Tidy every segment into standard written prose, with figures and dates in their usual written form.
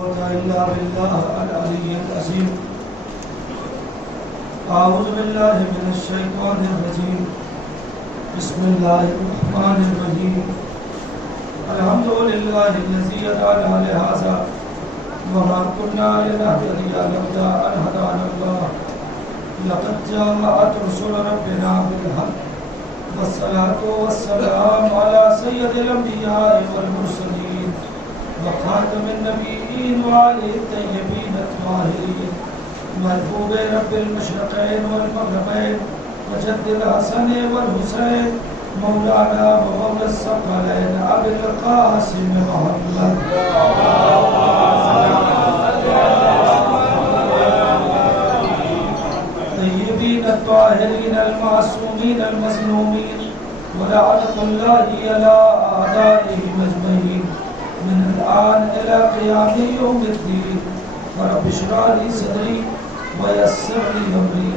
إلا بالله العلي العظيم. أعوذ بالله من الشيطان الرجيم. بسم الله الرحمن الرحيم. الحمد لله الذي هدانا لهذا وما كنا لنهتدي لولا أن هدانا الله. لقد جاءت رسل ربنا بالحق والصلاة والسلام على سيد الأنبياء والمرسلين وخاتم النبيين وآله الطيبين الطاهرين محبوب رب المشرقين والمغربين وجد الحسن والحسين مولانا ومولى الثقلين أبي القاسم محمد الطيبين الطاهرين المعصومين المظلومين ولعنة الله على أعدائهم أجمعين من الآن إلى قيام يوم الدين. ورب اشرح لي صدري ويسر لي أمري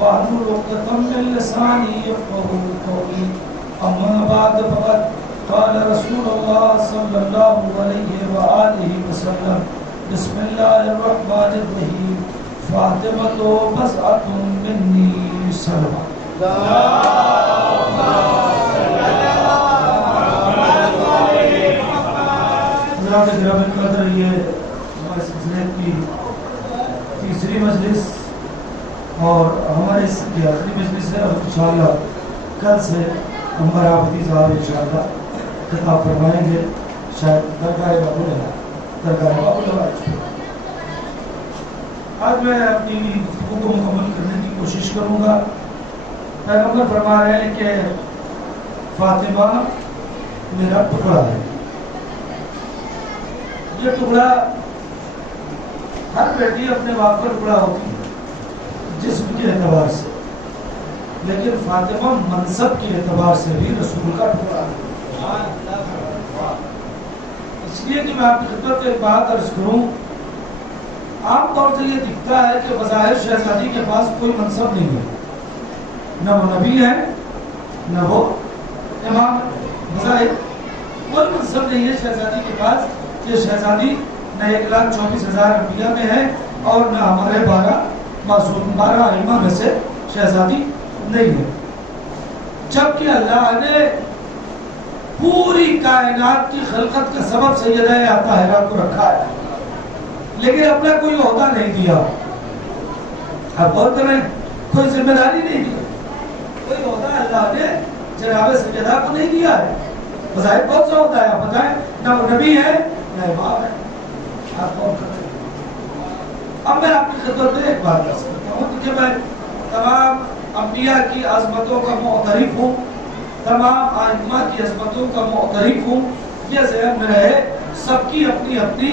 واحلل عقدة من لساني يفقهوا قولي. أما بعد فقد قال رسول الله صلى الله عليه وآله وسلم بسم الله الرحمن الرحيم. فاطمة بضعة مني سلمى. حضرات کرام قدر، یہ ہمارے سلسلے کی تیسری مجلس اور ہمارے اس کی آخری مجلس ہے. اور انشاءاللہ کل سے عمر عابدی صاحب انشاءاللہ خطاب فرمائیں گے. شاید درگاہ بابو لواج. آج میں اپنی گفتگو کو مکمل کرنے کی کوشش کروں گا. پیغمبر فرما رہے ہیں کہ فاطمہ میرا ٹکڑا ہے. یہ ٹکڑا ہر بیٹی اپنے باپ کا ٹکڑا ہوتی ہے جسم کے اعتبار سے، لیکن فاطمہ منصب کے اعتبار سے بھی رسول کا ٹکڑا ہے. اس لیے کہ میں آپ کی خدمت میں ایک بات عرض کروں، عام طور سے یہ دکھتا ہے کہ بظاہر شہزادی کے پاس کوئی منصب نہیں ہے، نہ وہ نبی ہے نہ وہ امام ہے. بظاہر کوئی منصب نہیں ہے شہزادی کے پاس. یہ شہزادی نہ 1,24,000 انبیاء میں ہے اور نہ ہمارے 12 ائمہ میں سے شہزادی نہیں ہے. جبکہ اللہ نے پوری کائنات کی خلقت کا سبب سیدہ طاہرہ کو رکھا ہے، لیکن اپنا کوئی عہدہ نہیں دیا. آپ غور کریں، کوئی ذمہ داری نہیں دی، کوئی عہدہ اللہ نے جناب سیدہ کو نہیں دیا ہے. بظاہر بہت سا ہوتا ہے، آپ بتائیں، نہ وہ نبی ہے نہ امام ہے. آپ غور کریں. اب میں آپ کی خدمت میں ایک بات کر سکتا ہوں کہ میں تمام انبیاء کی عظمتوں کا معترف ہوں، تمام ائمہ کی عظمتوں کا معترف ہوں. یہ ذہن میں رہے، سب کی اپنی اپنی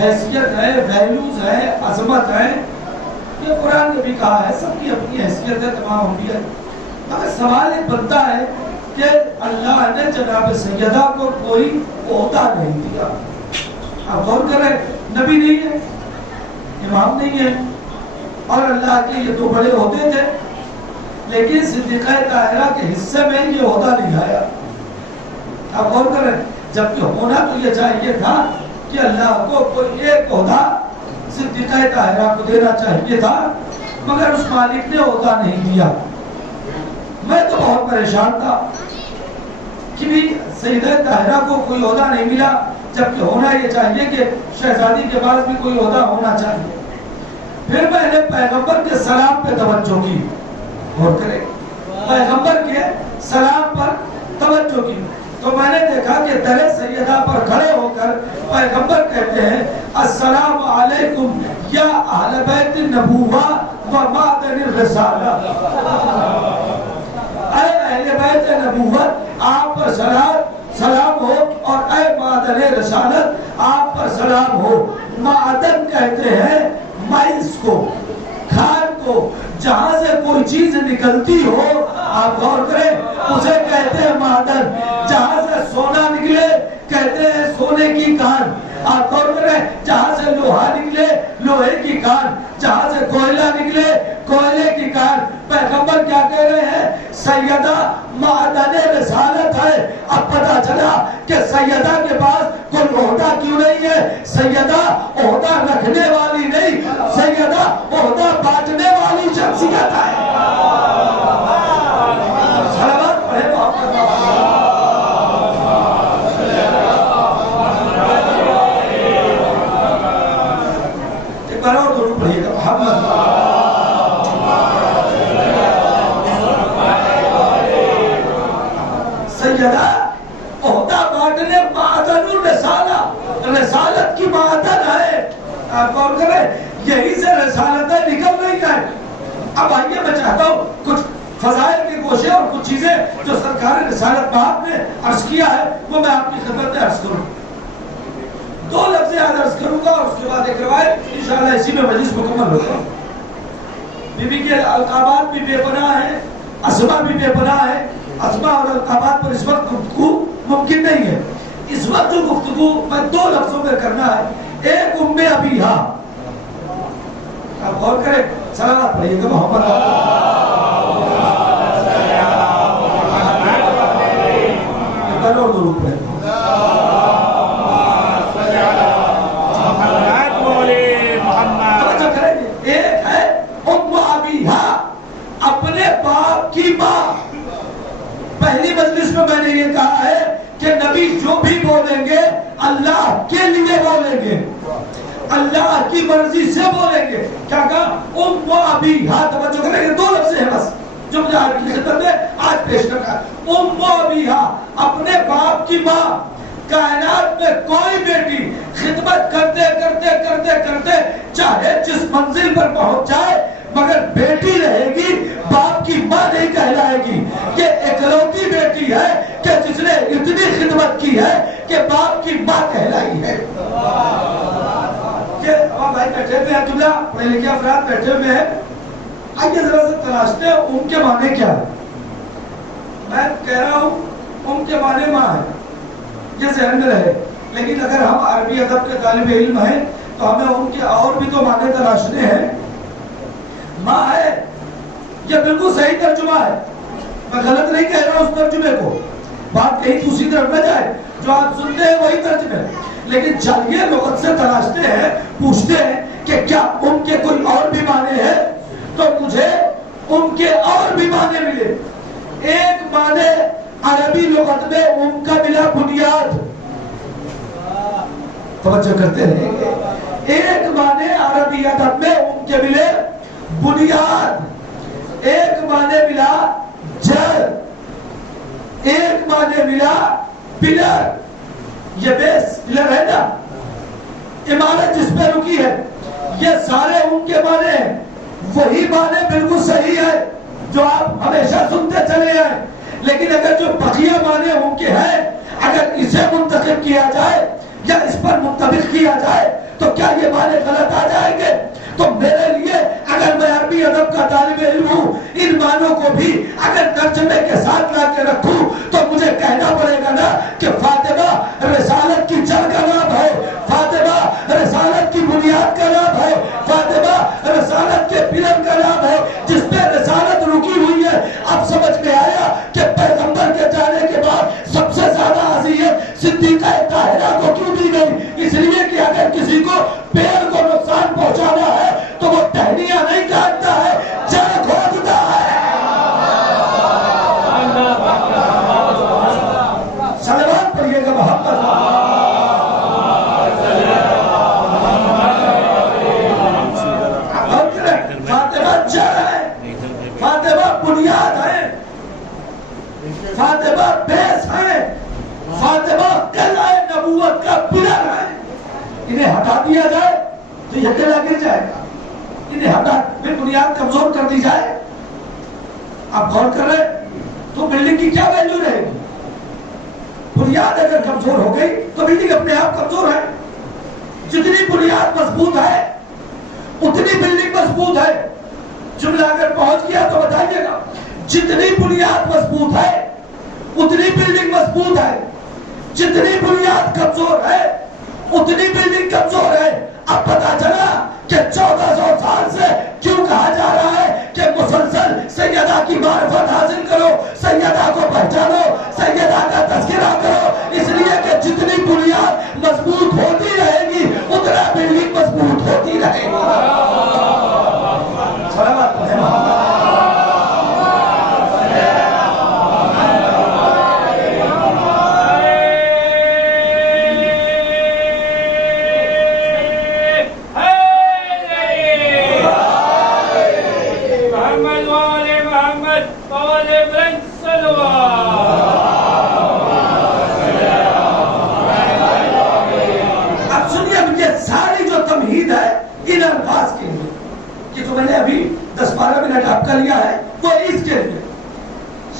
حیثیت ہے، ویلیوز ہے، عظمت ہے. یہ قرآن نے بھی کہا ہے سب کی اپنی حیثیت ہے تمام انبیاء. مگر سوال ایک بنتا ہے کہ اللہ نے جناب سیدہ کو کوئی عہدہ نہیں دیا. آپ غور کریں، نبی نہیں ہے، امام نہیں ہے، اور اللہ کے یہ دو بڑے عہدے تھے، لیکن صدیقہ طاہرہ کے حصے میں یہ عہدہ نہیں آیا. آپ غور کریں، جبکہ ہونا تو یہ چاہیے تھا کہ اللہ کو کوئی ایک عہدہ صدیقہ طاہرہ کو دینا چاہیے تھا، مگر اس مالک نے عہدہ نہیں دیا. میں تو بہت پریشان تھا کہ بھی سیدہ طاہرہ کو کوئی عہدہ نہیں ملا، جبکہ ہونا یہ چاہیے کہ شہزادی کے پاس بھی کوئی عہدہ ہونا چاہیے. پھر میں نے پیغمبر کے سلام پہ توجہ کی. غور کریں، پیغمبر کے سلام پر توجہ کی تو میں نے دیکھا کہ در سیدہ پر کھڑے ہو کر پیغمبر کہتے ہیں السلام علیکم یا اہل بیت النبوہ و معدن الرسالہ. اے اہل بیت نبوت، آپ پر سلام ہو، اور اے معدن رسالت، آپ پر سلام ہو. معدن کہتے ہیں مائز کو، کھاد کو، جہاں سے کوئی چیز نکلتی ہو. آپ غور کریں، اسے کہتے ہیں معدن. جہاں سے سونا نکلے کہتے ہیں سونے کی کان. آپ غور کریں، جہاں سے لوہا نکلے لوہے کی کان، جہاں سے کوئلہ نکلے کوئلے کی کان. پیغمبر کیا کہہ رہے ہیں؟ سیدہ معدن رسالت ہے. اب پتا چلا کہ سیدہ کے پاس کوئی عہدہ کیوں نہیں ہے سیدہ عہدہ رکھنے والی نہیں، سیدہ عہدہ بانٹنے والی شخصیت ہے۔ صلوات پڑھے محمد ایک بار اور ضرور پڑھیے گا محمد سیدہ عہدہ بانٹنے معدن الرسالہ، رسالت کی معدن ہے۔ آپ غور کریں، یہی سے رسالتیں نکل رہی ہیں۔ اب آئیے میں چاہتا ہوں کچھ فضائل کی کوشش اور کچھ چیزیں جو سرکار رسالت باب نے عرض کیا ہے وہ میں آپ کی خدمت میں عرض کروں۔ دو لفظ آج عرض کروں گا اور اس کے بعد ایک روایت انشاءاللہ اسی میں مجلس مکمل ہوگا۔ بی بی کے القابات بھی بے پناہ ہیں، اسماء بھی بے پناہ ہے۔ اسماء اور القابات پر اس وقت گفتگو ممکن نہیں ہے۔ اس وقت جو گفتگو میں دو لفظوں میں کرنا ہے، ایک ام ابیہا، آپ غور کریں، صلوات پڑھیے گا محمد اور درود پڑھیں۔ ایک ہے ام ابیہا، اپنے باپ کی ماں۔ پہلی مجلس میں نے یہ کہا ہے کہ نبی جو بھی بولیں گے اللہ کے لیے بولیں گے، اللہ کی مرضی سے بولیں گے۔ کیا کہا؟ ام ابیہا، توجہ کریں گے، دو لفظ ہیں بس جو مجھے آپ کی خدمت میں آج پیش کرنا ہے۔ ام ابیہا، اپنے باپ کی ماں۔ کائنات میں کوئی بیٹی خدمت کرتے کرتے کرتے کرتے چاہے جس منزل پر پہنچ جائے مگر بیٹی رہے گی، باپ کی ماں نہیں کہلائے گی۔ یہ اکلوتی بیٹی ہے کہ جس نے اتنی خدمت کی ہے کہ باپ کی ماں کہلائی ہے۔ اب بھائی بیٹھے ہوئے ہیں، عبداللہ پڑھے لکھے افراد بیٹھے ہوئے ہیں، آئیے ذرا سے تلاشتے ہیں ام کے معنی کیا ہے۔ میں کہہ رہا ہوں ام کے معنی ماں ہے، یہ ذہن میں رہے، لیکن اگر ہم عربی ادب کے طالب علم ہیں تو ہمیں ان کے اور بھی تو معنی تلاشنے ہیں۔ ماں ہے، یہ بالکل صحیح ترجمہ ہے، میں غلط نہیں کہہ رہا اس ترجمے کو، بات کہیں دوسری طرف نہ جائے، جو آپ سنتے ہیں وہی ترجمے، لیکن چلیے لغت سے تلاشتے ہیں، پوچھتے ہیں کہ کیا ام کے کوئی اور بھی معنی ہے، تو مجھے ام کے اور بھی معنی ملے۔ ایک معنی عربی لغت میں ام کا ملا بنیاد، توجہ کرتے رہیں گے، ایک معنی عربی ادب میں ام کے ملے بنیاد، ایک معنی ملا جڑ، ایک معنی ملا پلر، یہ بیس پلر ہے نا، عمارت جس پہ رکی ہے، یہ سارے ام کے معنی ہیں۔ وہی معنی بالکل صحیح ہے جو آپ ہمیشہ سنتے چلے آئے، لیکن اگر جو بقیہ معنی ام کے ہیں اگر اسے منتخب کیا جائے یا اس پر متفق کیا جائے تو کیا یہ معنی غلط آ جائیں گے؟ تو میرے لیے اگر میں عربی ادب کا طالب علم ہوں، ان معنوں کو بھی اگر ترجمے کے ساتھ لا کے رکھوں تو مجھے کہنا پڑے گا نا کہ فاطمہ رسالت کی جڑ کا نام ہے، فاطمہ رسالت کی بنیاد کا نام ہے، فاطمہ رسالت کے پلر کا نام ہے جس پہ رسالت رکی ہوئی ہے۔ اب سمجھ میں آیا کہ پیغمبر کے جانے کے بعد سب سے زیادہ اذیت صدیقہ طاہرہ کو کیوں دی گئی؟ اس لیے کہ اگر کسی کو پیڑ کو نقصان پہنچانا ہے تو وہ ٹہنیاں نہیں کاٹتا ہے، جڑ کھودتا ہے۔ صلوات پڑھیے گا محمد۔ فاطمہ جڑ ہے، فاطمہ بنیاد ہے، فاطمہ بیس ہے، فاطمہ قلعہ نبوت کا پلر ہے۔ انہیں ہٹا دیا جائے تو یہ قلعہ گر جائے گا، انہیں ہٹا پھر بنیاد کمزور کر دی جائے، آپ غور کر رہے تو بلڈنگ کی کیا ویلیو رہے گی؟ بنیاد اگر کمزور ہو گئی تو بلڈنگ اپنے آپ کمزور ہے۔ جتنی بنیاد مضبوط ہے اتنی بلڈنگ مضبوط ہے۔ جملہ اگر پہنچ گیا تو بتائیے گا، جتنی بنیاد مضبوط ہے اتنی بلڈنگ مضبوط ہے، جتنی بنیاد کمزور ہے اتنی بلڈنگ کمزور ہے۔ اب پتا چلا کہ 1400 سال سے کیوں کہا جا رہا ہے کہ مسلسل سیدہ کی معرفت حاصل کرو، سیدہ کو پہچانو، سیدہ کا تذکرہ کرو، اس لیے کہ جتنی بنیاد مضبوط ہوتی رہے گی اتنا بلڈنگ مضبوط ہوتی رہے گی. صلوات پڑھیں محمد. ان الفاظ کے لیے کہ جو میں نے ابھی 10-12 منٹ آپ کا لیا ہے وہ اس کے لیے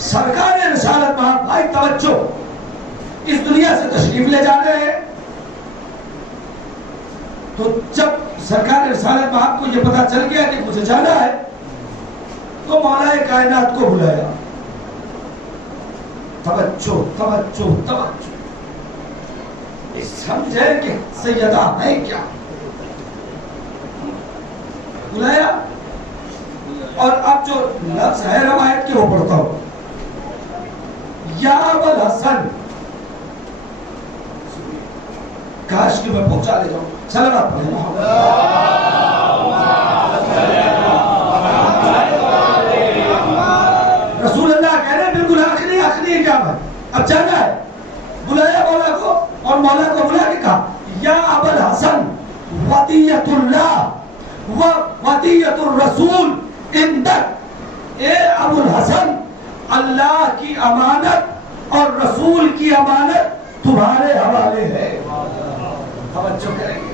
سرکار رسالت مآب بھائی توجہ اس دنیا سے تشریف لے جانے ہیں. تو جب سرکار رسالت مآب کو یہ پتا چل گیا کہ مجھے جانا ہے تو مولا کائنات کو بلایا. توجہ توجہ توجہ سمجھے کہ سیدہ ہے کیا. بلایا اور اب جو لفظ ہے روایت کے وہ پڑھتا ہوں. یا ابوالحسن, کاش کہ میں پہنچا لے جاؤں. صلوات پڑھیں محمد. رسول اللہ کہہ رہے ہیں بالکل آخری اقامت اب جانا ہے. بلایا مولا کو اور مولا کو بلا کے کہا یا ابوالحسن ودیۃ اللہ وَوَدِيَّةُ الرَّسُولِ عِنْدَكَ. اے ابو الحسن اللہ کی امانت اور رسول کی امانت تمہارے حوالے ہے. توجہ کریں گے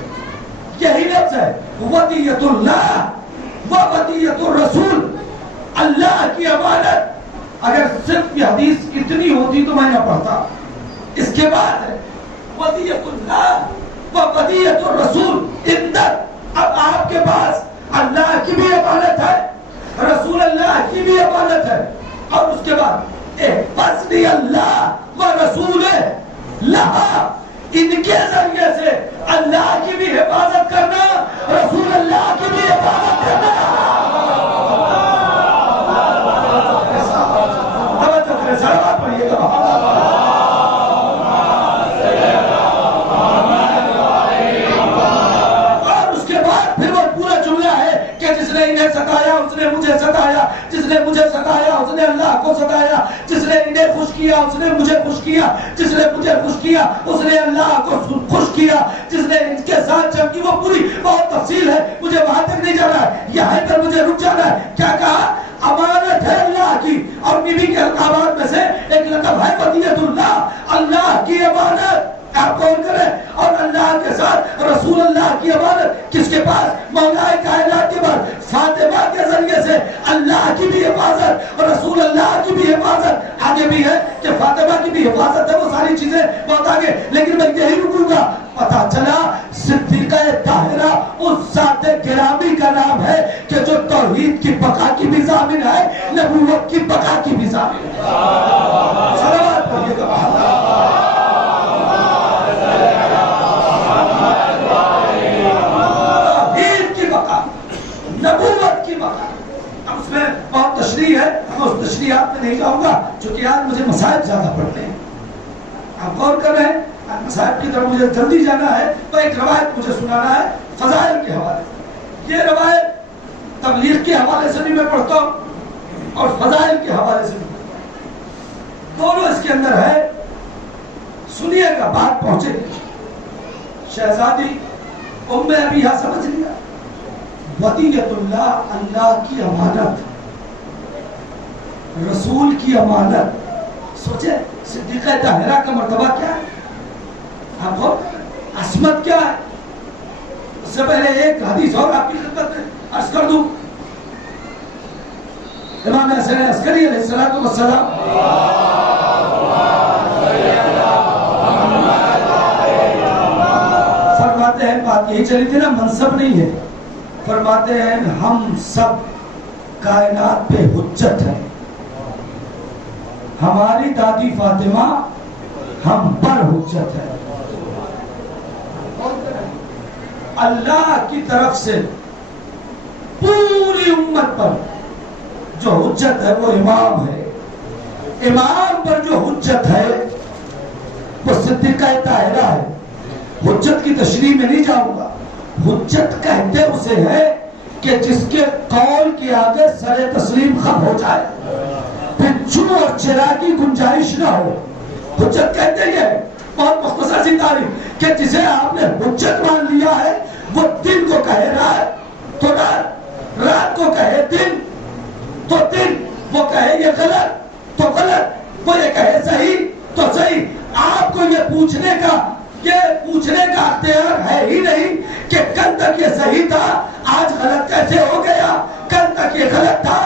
یہی لفظ ہے وَدِيَّةُ اللَّهِ وَوَدِيَّةُ الرَّسُولِ. اللہ کی امانت. اگر صرف یہ حدیث اتنی ہوتی تو میں نہ پڑھتا. اس کے بعد ہے وَدِيَّةُ اللَّهِ وَوَدِيَّةُ الرَّسُولِ عِنْدَكَ. اب آپ کے پاس اللہ کی بھی امانت ہے رسول اللہ کی بھی امانت ہے اور اس کے بعد احفظنی اللہ و رسول لہا. ان کے ذریعے سے اللہ کی بھی حفاظت کرنا رسول اللہ کی بھی حفاظت کرنا. صلوات پڑھیے گا. جس نے انہیں ستایا اس نے مجھے ستایا, جس نے مجھے ستایا اس نے اللہ کو ستایا, جس نے انہیں خوش کیا اس نے مجھے خوش کیا, جس نے مجھے خوش کیا اس نے اللہ کو خوش کیا, جس نے ان کے ساتھ جنگ کی وہ پوری بہت تفصیل ہے, مجھے وہاں تک نہیں جانا ہے, یہاں پر مجھے رک جانا ہے. کیا کہا امانت ہے اللہ کی اور بیوی کے القابات میں سے ایک لقب ہے ودیۃ اللہ. اللہ کی امانت آپ کون کریں اور اللہ کے ساتھ رسول اللہ کی امانت کس کے پاس مولا کائنات کے پاس فاطمہ کے ذریعے سے اللہ کی بھی حفاظت اور رسول اللہ کی بھی حفاظت. آگے بھی ہے کہ فاطمہ کی بھی حفاظت ہے, وہ ساری چیزیں بہت آگے, لیکن میں یہی رکوں گا. پتا چلا صدیقہ طاہرہ اس ذات گرامی کا نام ہے کہ جو توحید کی بقا کی بھی ضامن ہے, نبوت کی بقا کی بھی ضامن ہے. صلوات پڑھیے گا. نبوت کی بقا. اب اس میں بہت تشریح ہے, میں اس تشریحات میں نہیں جاؤں گا چونکہ آج مجھے مسائل زیادہ پڑھتے ہیں. آپ غور کر رہے ہیں مسائل کی طرف مجھے جلدی جانا ہے. تو ایک روایت مجھے سنانا ہے فضائل کے حوالے سے. یہ روایت تبلیغ کے حوالے سے بھی میں پڑھتا ہوں اور فضائل کے حوالے سے بھی, دونوں اس کے اندر ہے. سنیے گا بات پہنچے گی. شہزادی ام ابیہ سمجھ لیا. ودیۃ اللہ اللہ کی امانت, رسول کی امانت. سوچے صدیقہ طاہرہ کا مرتبہ کیا ہے, آپ کو عصمت کیا ہے. اس سے پہلے ایک حدیث اور آپ کی خدمت میں عرض کر دوں. امام حسین عسکری علیہ السلام فرماتے ہیں, بات یہی چلی تھی نا, منصب نہیں ہے, فرماتے ہیں ہم سب کائنات پہ حجت ہیں. ہماری دادی فاطمہ ہم پر حجت ہے. اللہ کی طرف سے پوری امت پر جو حجت ہے وہ امام ہے. امام پر جو حجت ہے وہ صدیقہ طاہرہ ہے. حجت کی تشریح میں نہیں جاؤں گا. حجت کہتے اسے ہے کہ جس کے قول کے آگے سر تسلیم خم ہو جائے, پھر چو اور چرا کی گنجائش نہ ہو. حجت کہتے ہی ہے, بہت مختصر سی تعریف, کہ جسے آپ نے حجت مان لیا ہے وہ دن کو کہے رات تو رات, رات کو کہے دن تو دن, وہ کہے یہ غلط تو غلط, وہ یہ کہے صحیح تو صحیح. آپ کو یہ پوچھنے کا اختیار ہے ہی نہیں کہ کل تک یہ صحیح تھا آج غلط کیسے ہو گیا, کل تک یہ غلط تھا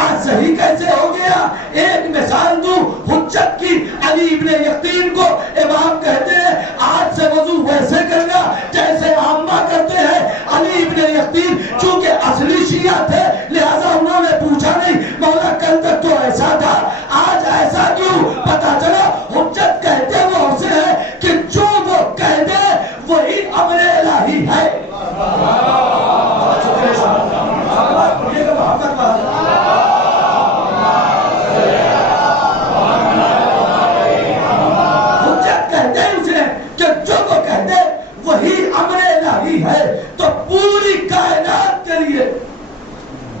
آج صحیح کیسے ہو گیا. ایک مثال دوں حجت کی, علی ابن یقین کو امام کہتے ہیں آج سے وضو ویسے کرے گا جیسے عامہ کرتے ہیں. علی ابن یقین چونکہ اصلی شیعہ تھے لہذا انہوں نے پوچھا نہیں مولا کل تک تو ایسا تھا آج ایسا کیوں. پتا چلا حجت کہتے وہ اسے ہے کہ جو وہ کہہ دے وہی امر الہی ہے. حجت کہتے ہیں اسے کہ جو وہ کہہ دے وہی امر الہی ہے. تو پوری کائنات کے لیے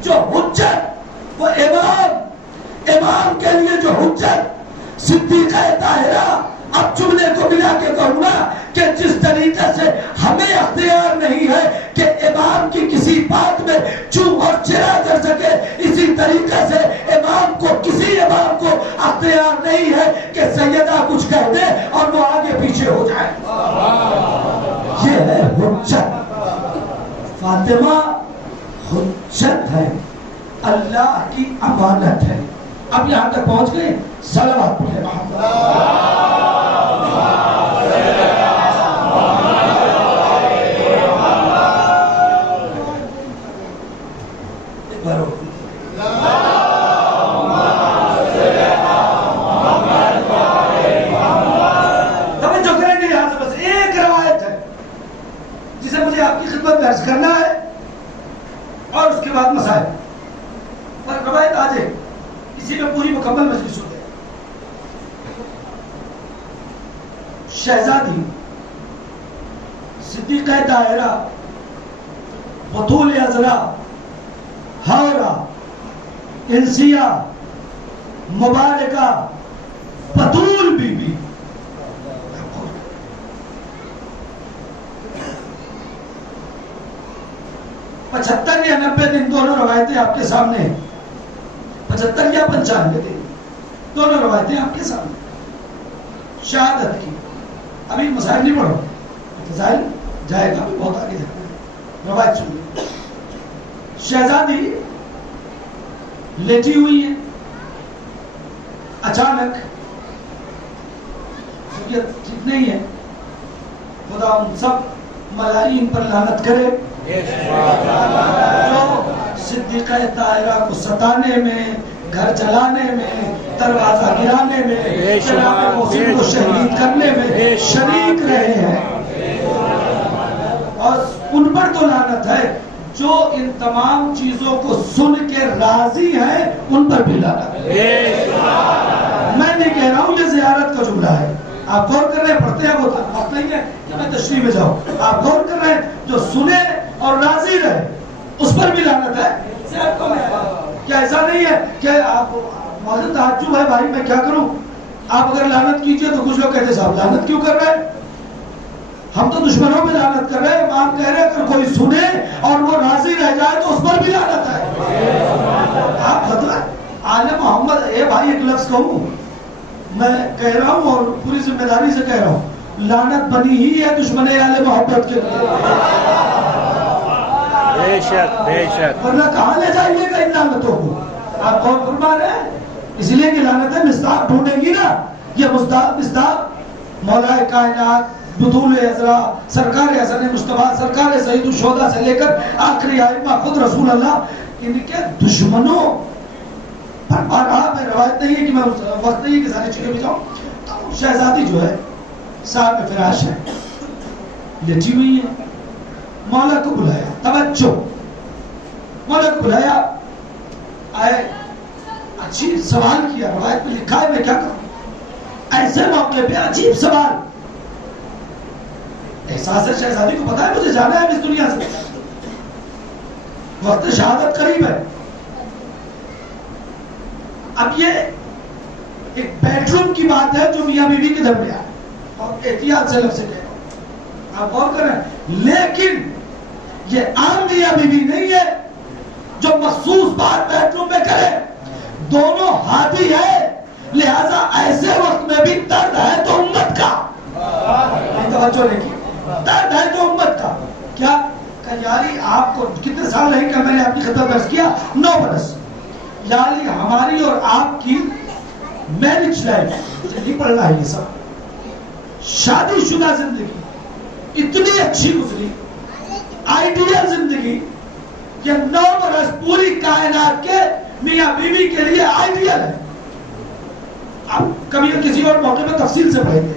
جو حجت, وہ امام کے لیے جو حجت صدیقہ طاہرہ, اب جملے کو ملا کے کہوں گا کہ جس طریقے سے ہمیں اختیار نہیں ہے کہ امام کی کسی بات میں چوں اور چرا کر سکے, اسی طریقے سے امام کو کسی امام کو اختیار نہیں ہے کہ سیدہ کچھ کہہ دے اور وہ آگے پیچھے ہو جائے. یہ ہے حجت. فاطمہ حجت ہے, اللہ کی امانت ہے. اب یہاں تک پہنچ گئے, صلوات پڑھیں محمد. توجہ کریں گے یہاں سے, بس ایک روایت ہے جسے مجھے آپ کی خدمت میں عرض کرنا ہے اور اس کے بعد مسائل پر روایت آ جائے, اسی میں پوری مکمل مجلس ہو جائے. شہزادی صدیقہ طاہرہ بطول عذرا حورہ انسیہ مبارکہ بطول بی بی, 75 یا 90 دن دونوں روایتیں آپ کے سامنے ہیں, 75 یا 95 دن دونوں روایتیں آپ کے سامنے. شہادت کی ابھی مسائل نہیں پڑھو, مسائل جائے گا بہت آگے جائے گا. روایت سنیے. شہزادی لیٹی ہوئی ہے, اچانک طبیعت ٹھیک نہیں ہے, خدا ان سب ملائین پر لعنت کرے جو صدیقہ طاہرہ کو ستانے میں, گھر جلانے میں, دروازہ گرانے میں, جناب محسن کو شہید کرنے میں شریک رہے ہیں. اور ان پر تو لعنت ہے جو ان تمام چیزوں کو سن کے راضی ہیں, ان پر بھی لعنت ہے. میں نہیں کہہ رہا ہوں یہ زیارت کا جملہ ہے, آپ غور کر رہے ہیں, پڑھتے ہیں, وہ وقت نہیں ہے کہ میں تشریح میں جاؤں. آپ غور کر رہے ہیں, جو سنے اور راضی رہے اس پر بھی لعنت ہے. کیا ایسا نہیں ہے کہ آپ معذرت تعجب ہے بھائی میں کیا کروں, آپ اگر لعنت کیجئے تو کچھ لوگ کہتے ہیں صاحب لعنت کیوں کر رہے ہیں, ہم تو دشمنوں پہ لعنت کر رہے ہیں. امام کہہ رہے ہیں اگر کوئی سنے اور وہ راضی رہ جائے تو اس پر بھی لعنت ہے. آپ مطلب آل محمد, اے بھائی ایک لفظ کہوں, میں کہہ رہا ہوں اور پوری ذمہ داری سے کہہ رہا ہوں, لعنت بنی ہی ہے دشمن آل محمد کے لیے. بے شک بے شک, ورنہ کہاں لے جائیے گا ان لعنتوں کو. آپ غور فرما رہے ہیں, اس لیے کہ لعنتیں مصداق ڈھونڈیں گی نا. یہ مصداق مولا کائنات بطول عذرا سرکار حسن مصطفیٰ سرکار سید الشہداء سے لے کر آخری ائمہ خود رسول اللہ, ان کے دشمنوں پر بارہا میں روایت نہیں ہے کہ میں وقت نہیں ہے کہ ساری چیزیں بھی جاؤں. تو شہزادی جو ہے صاحب فراش ہے, لیٹی ہوئی ہے, مولا کو بلایا. توجہ, مولا کو بلایا, آئے, عجیب سوال کیا. روایت میں لکھا ہے, میں کیا کروں ایسے موقع پہ عجیب سوال. احساس شہزادی کو پتا ہے مجھے جانا ہے اس دنیا سے، وقت شہادت قریب ہے. اب یہ ایک بیڈ روم کی بات ہے جو میاں بیوی کے درمیان ہے، اور احتیاط سے لفظ کہہ رہا ہوں، آپ غور کریں. لیکن یہ عام میاں بیوی نہیں ہے جو مخصوص بات بیڈ روم میں کرے. دونوں ہاتھی ہے، لہذا ایسے وقت میں بھی درد ہے تو امت کا. توجہ نہیں کی، درد ہے تو امت کا. کیا کہ یاری آپ کو کتنے سال نہیں کہ میں نے اپنی خطبہ درس کیا، 9 برس. یاری ہماری اور آپ کی میرج لائف، مجھے نہیں پڑھنا ہے یہ سب، شادی شدہ زندگی اتنی اچھی گزری، آئیڈیل زندگی، یہ 9 برس پوری کائنات کے میاں بیوی کے لیے آئیڈیل ہے. آپ کبھی کسی اور موقع میں تفصیل سے پڑھیں گے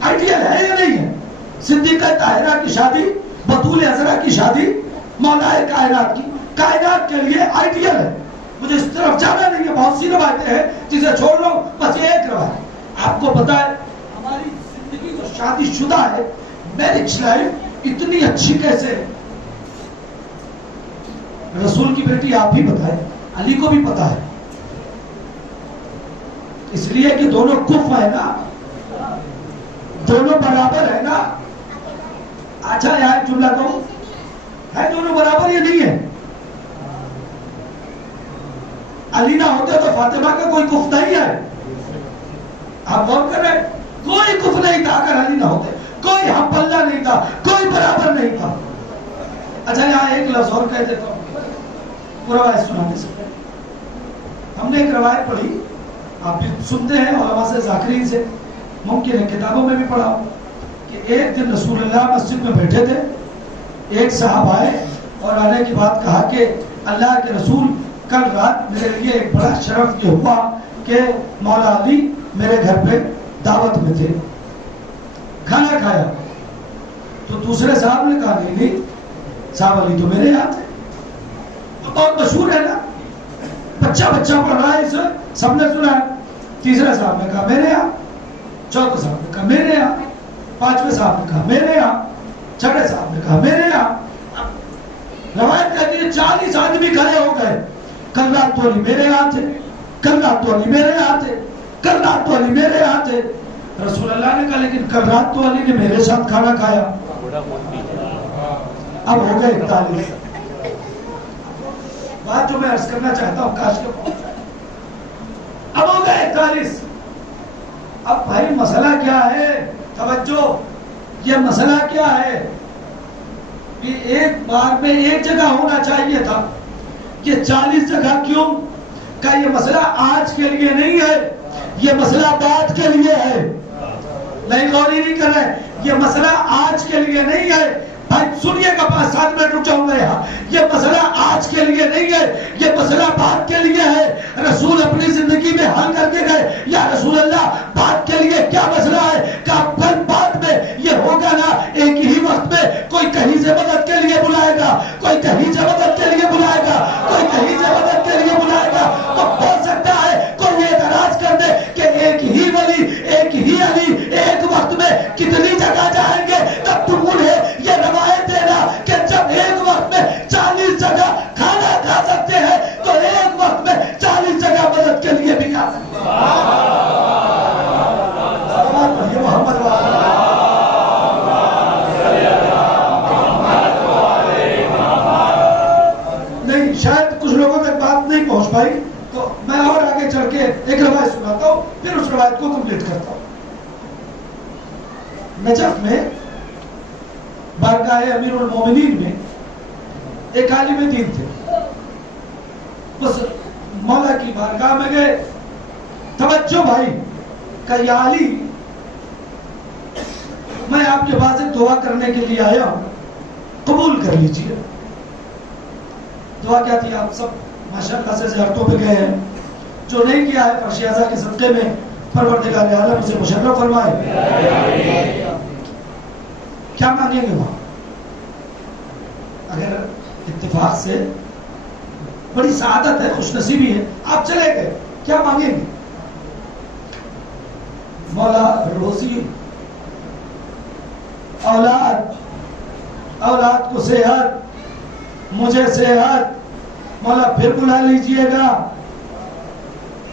آئیڈیل ہے یا نہیں ہے. صدیقہ طاہرہ کی شادی، بطول عذرا کی شادی مولا کائنات کی، کائنات کے لیے آئیڈیل ہے. مجھے اس طرف جانا نہیں ہے، بہت سی روایتیں ہیں جسے چھوڑ رہا ہوں، بس یہ ایک روایت آپ کو پتا ہے. ہماری زندگی جو شادی شدہ ہے، میرج لائف اتنی اچھی کیسے ہے. رسول کی بیٹی آپ ہی بتائیں، علی کو بھی پتا ہے، اس لیے کہ دونوں کف ہے نا، دونوں برابر ہے نا. اچھا یہاں ایک جملہ کہوں، ہے دونوں برابر یا نہیں ہے؟ علی نہ ہوتے تو فاطمہ کا کوئی کف نہیں ہے. آپ غور کر رہے، کوئی کف نہیں تھا اگر علی نہ ہوتے، کوئی ہم پلہ نہیں تھا، کوئی برابر نہیں تھا. اچھا یہاں ایک لفظ اور کہہ دیتا ہوں روایت سنانے سے. ہم نے ایک روایت پڑھی، آپ بھی سنتے ہیں علماء سے، ذاکرین سے، ممکن ہے کتابوں میں بھی پڑھا ہو، کہ ایک دن رسول اللہ مسجد میں بیٹھے تھے، ایک صاحب آئے اور آنے کے بعد کہا کہ اللہ کے رسول کل رات میرے لیے ایک بڑا شرف یہ ہوا کہ مولا علی میرے گھر پہ دعوت میں تھے، کھانا کھایا. تو دوسرے صاحب نے کہا نہیں صاحب علی تو میرے یہاں تھے. بہت مشہور ہے نا، بچہ پڑھ رہا ہے اسے سب نے سنا ہے. تیسرے صاحب نے کہا میرے یہاں، چوتھے صاحب نے کہا میرے یہاں، پانچویں صاحب نے کہا میرے یہاں، چھٹے صاحب نے کہا میرے یہاں. روایت کہتی ہے 40 آدمی کھڑے ہو گئے، کل رات تو علی میرے یہاں تھے، کل رات تو علی میرے یہاں تھے، کل رات تو علی میرے یہاں تھے. رسول اللہ نے کہا لیکن کل رات تو علی نے میرے ساتھ کھانا کھایا. اب ہو گئے 41. بات جو میں عرض کرنا چاہتا ہوں کاش کے پہنچ جائے. اب ہو گئے 41. اب بھائی مسئلہ کیا ہے؟ توجہ، یہ مسئلہ کیا ہے کہ ایک بار میں ایک جگہ ہونا چاہیے تھا، یہ 40 جگہ کیوں؟ کہ یہ مسئلہ آج کے لیے نہیں ہے، یہ مسئلہ بعد کے لیے ہے. نہیں غوری نہیں کر رہے، یہ مسئلہ آج کے لیے نہیں ہے. بھائی سنیے گا، 5-7 منٹ رک جاؤں گا یہاں. یہ مسئلہ آج کے لیے نہیں ہے، یہ مسئلہ بعد کے لیے ہے. رسول اپنی زندگی میں حل کر کے گئے، یا رسول اللہ بعد کے لیے کیا مسئلہ ہے؟ کہ بعد میں یہ ہوگا نا، ایک ہی وقت میں کوئی کہیں سے مدد کے لیے بلائے گا، کوئی کہیں سے مدد کے لیے بلائے گا، کوئی کہیں سے مدد کے لیے بلائے گا. تو ہو سکتا ہے کوئی اعتراض کر دے کہ ایک ہی ولی، ایک ہی علی ایک وقت میں کتنی جگہ جائیں گے. تب تم انہیں یہ روایت دینا کہ جب ایک وقت میں 40 جگہ کھانا کھا سکتے ہیں تو ایک وقت میں 40 جگہ مدد کے لیے بھی کھا سکتے ہیں. محمد نہیں، شاید کچھ لوگوں تک بات نہیں پہنچ پائی، تو میں اور آگے چل کے ایک روایت سناتا ہوں، پھر اس روایت کو کمپلیٹ کرتا ہوں. نجف میں بارگاہ امیر المومنین میں ایک عالم دین تھے. بس مولا کی بارگاہ میں گئے. توجہ بھائی کہ یا علی میں آپ کے پاس ایک دعا کرنے کے لیے آیا ہوں، قبول کر لیجیے. دعا کیا تھی؟ آپ سب ماشاءاللہ سے زیارتوں پہ گئے ہیں، جو نہیں کیا ہے فرش اعظم کے صدقے میں پروردگار عالم اسے مشرف فرمائے. کیا مانگیں گے وہاں؟ اگر اتفاق سے بڑی سعادت ہے، خوش نصیبی ہے، آپ چلے گئے، کیا مانگیں گے؟ مولا روزی، اولاد، اولاد کو صحت, مجھے صحت, مولا پھر بلا لیجئے گا.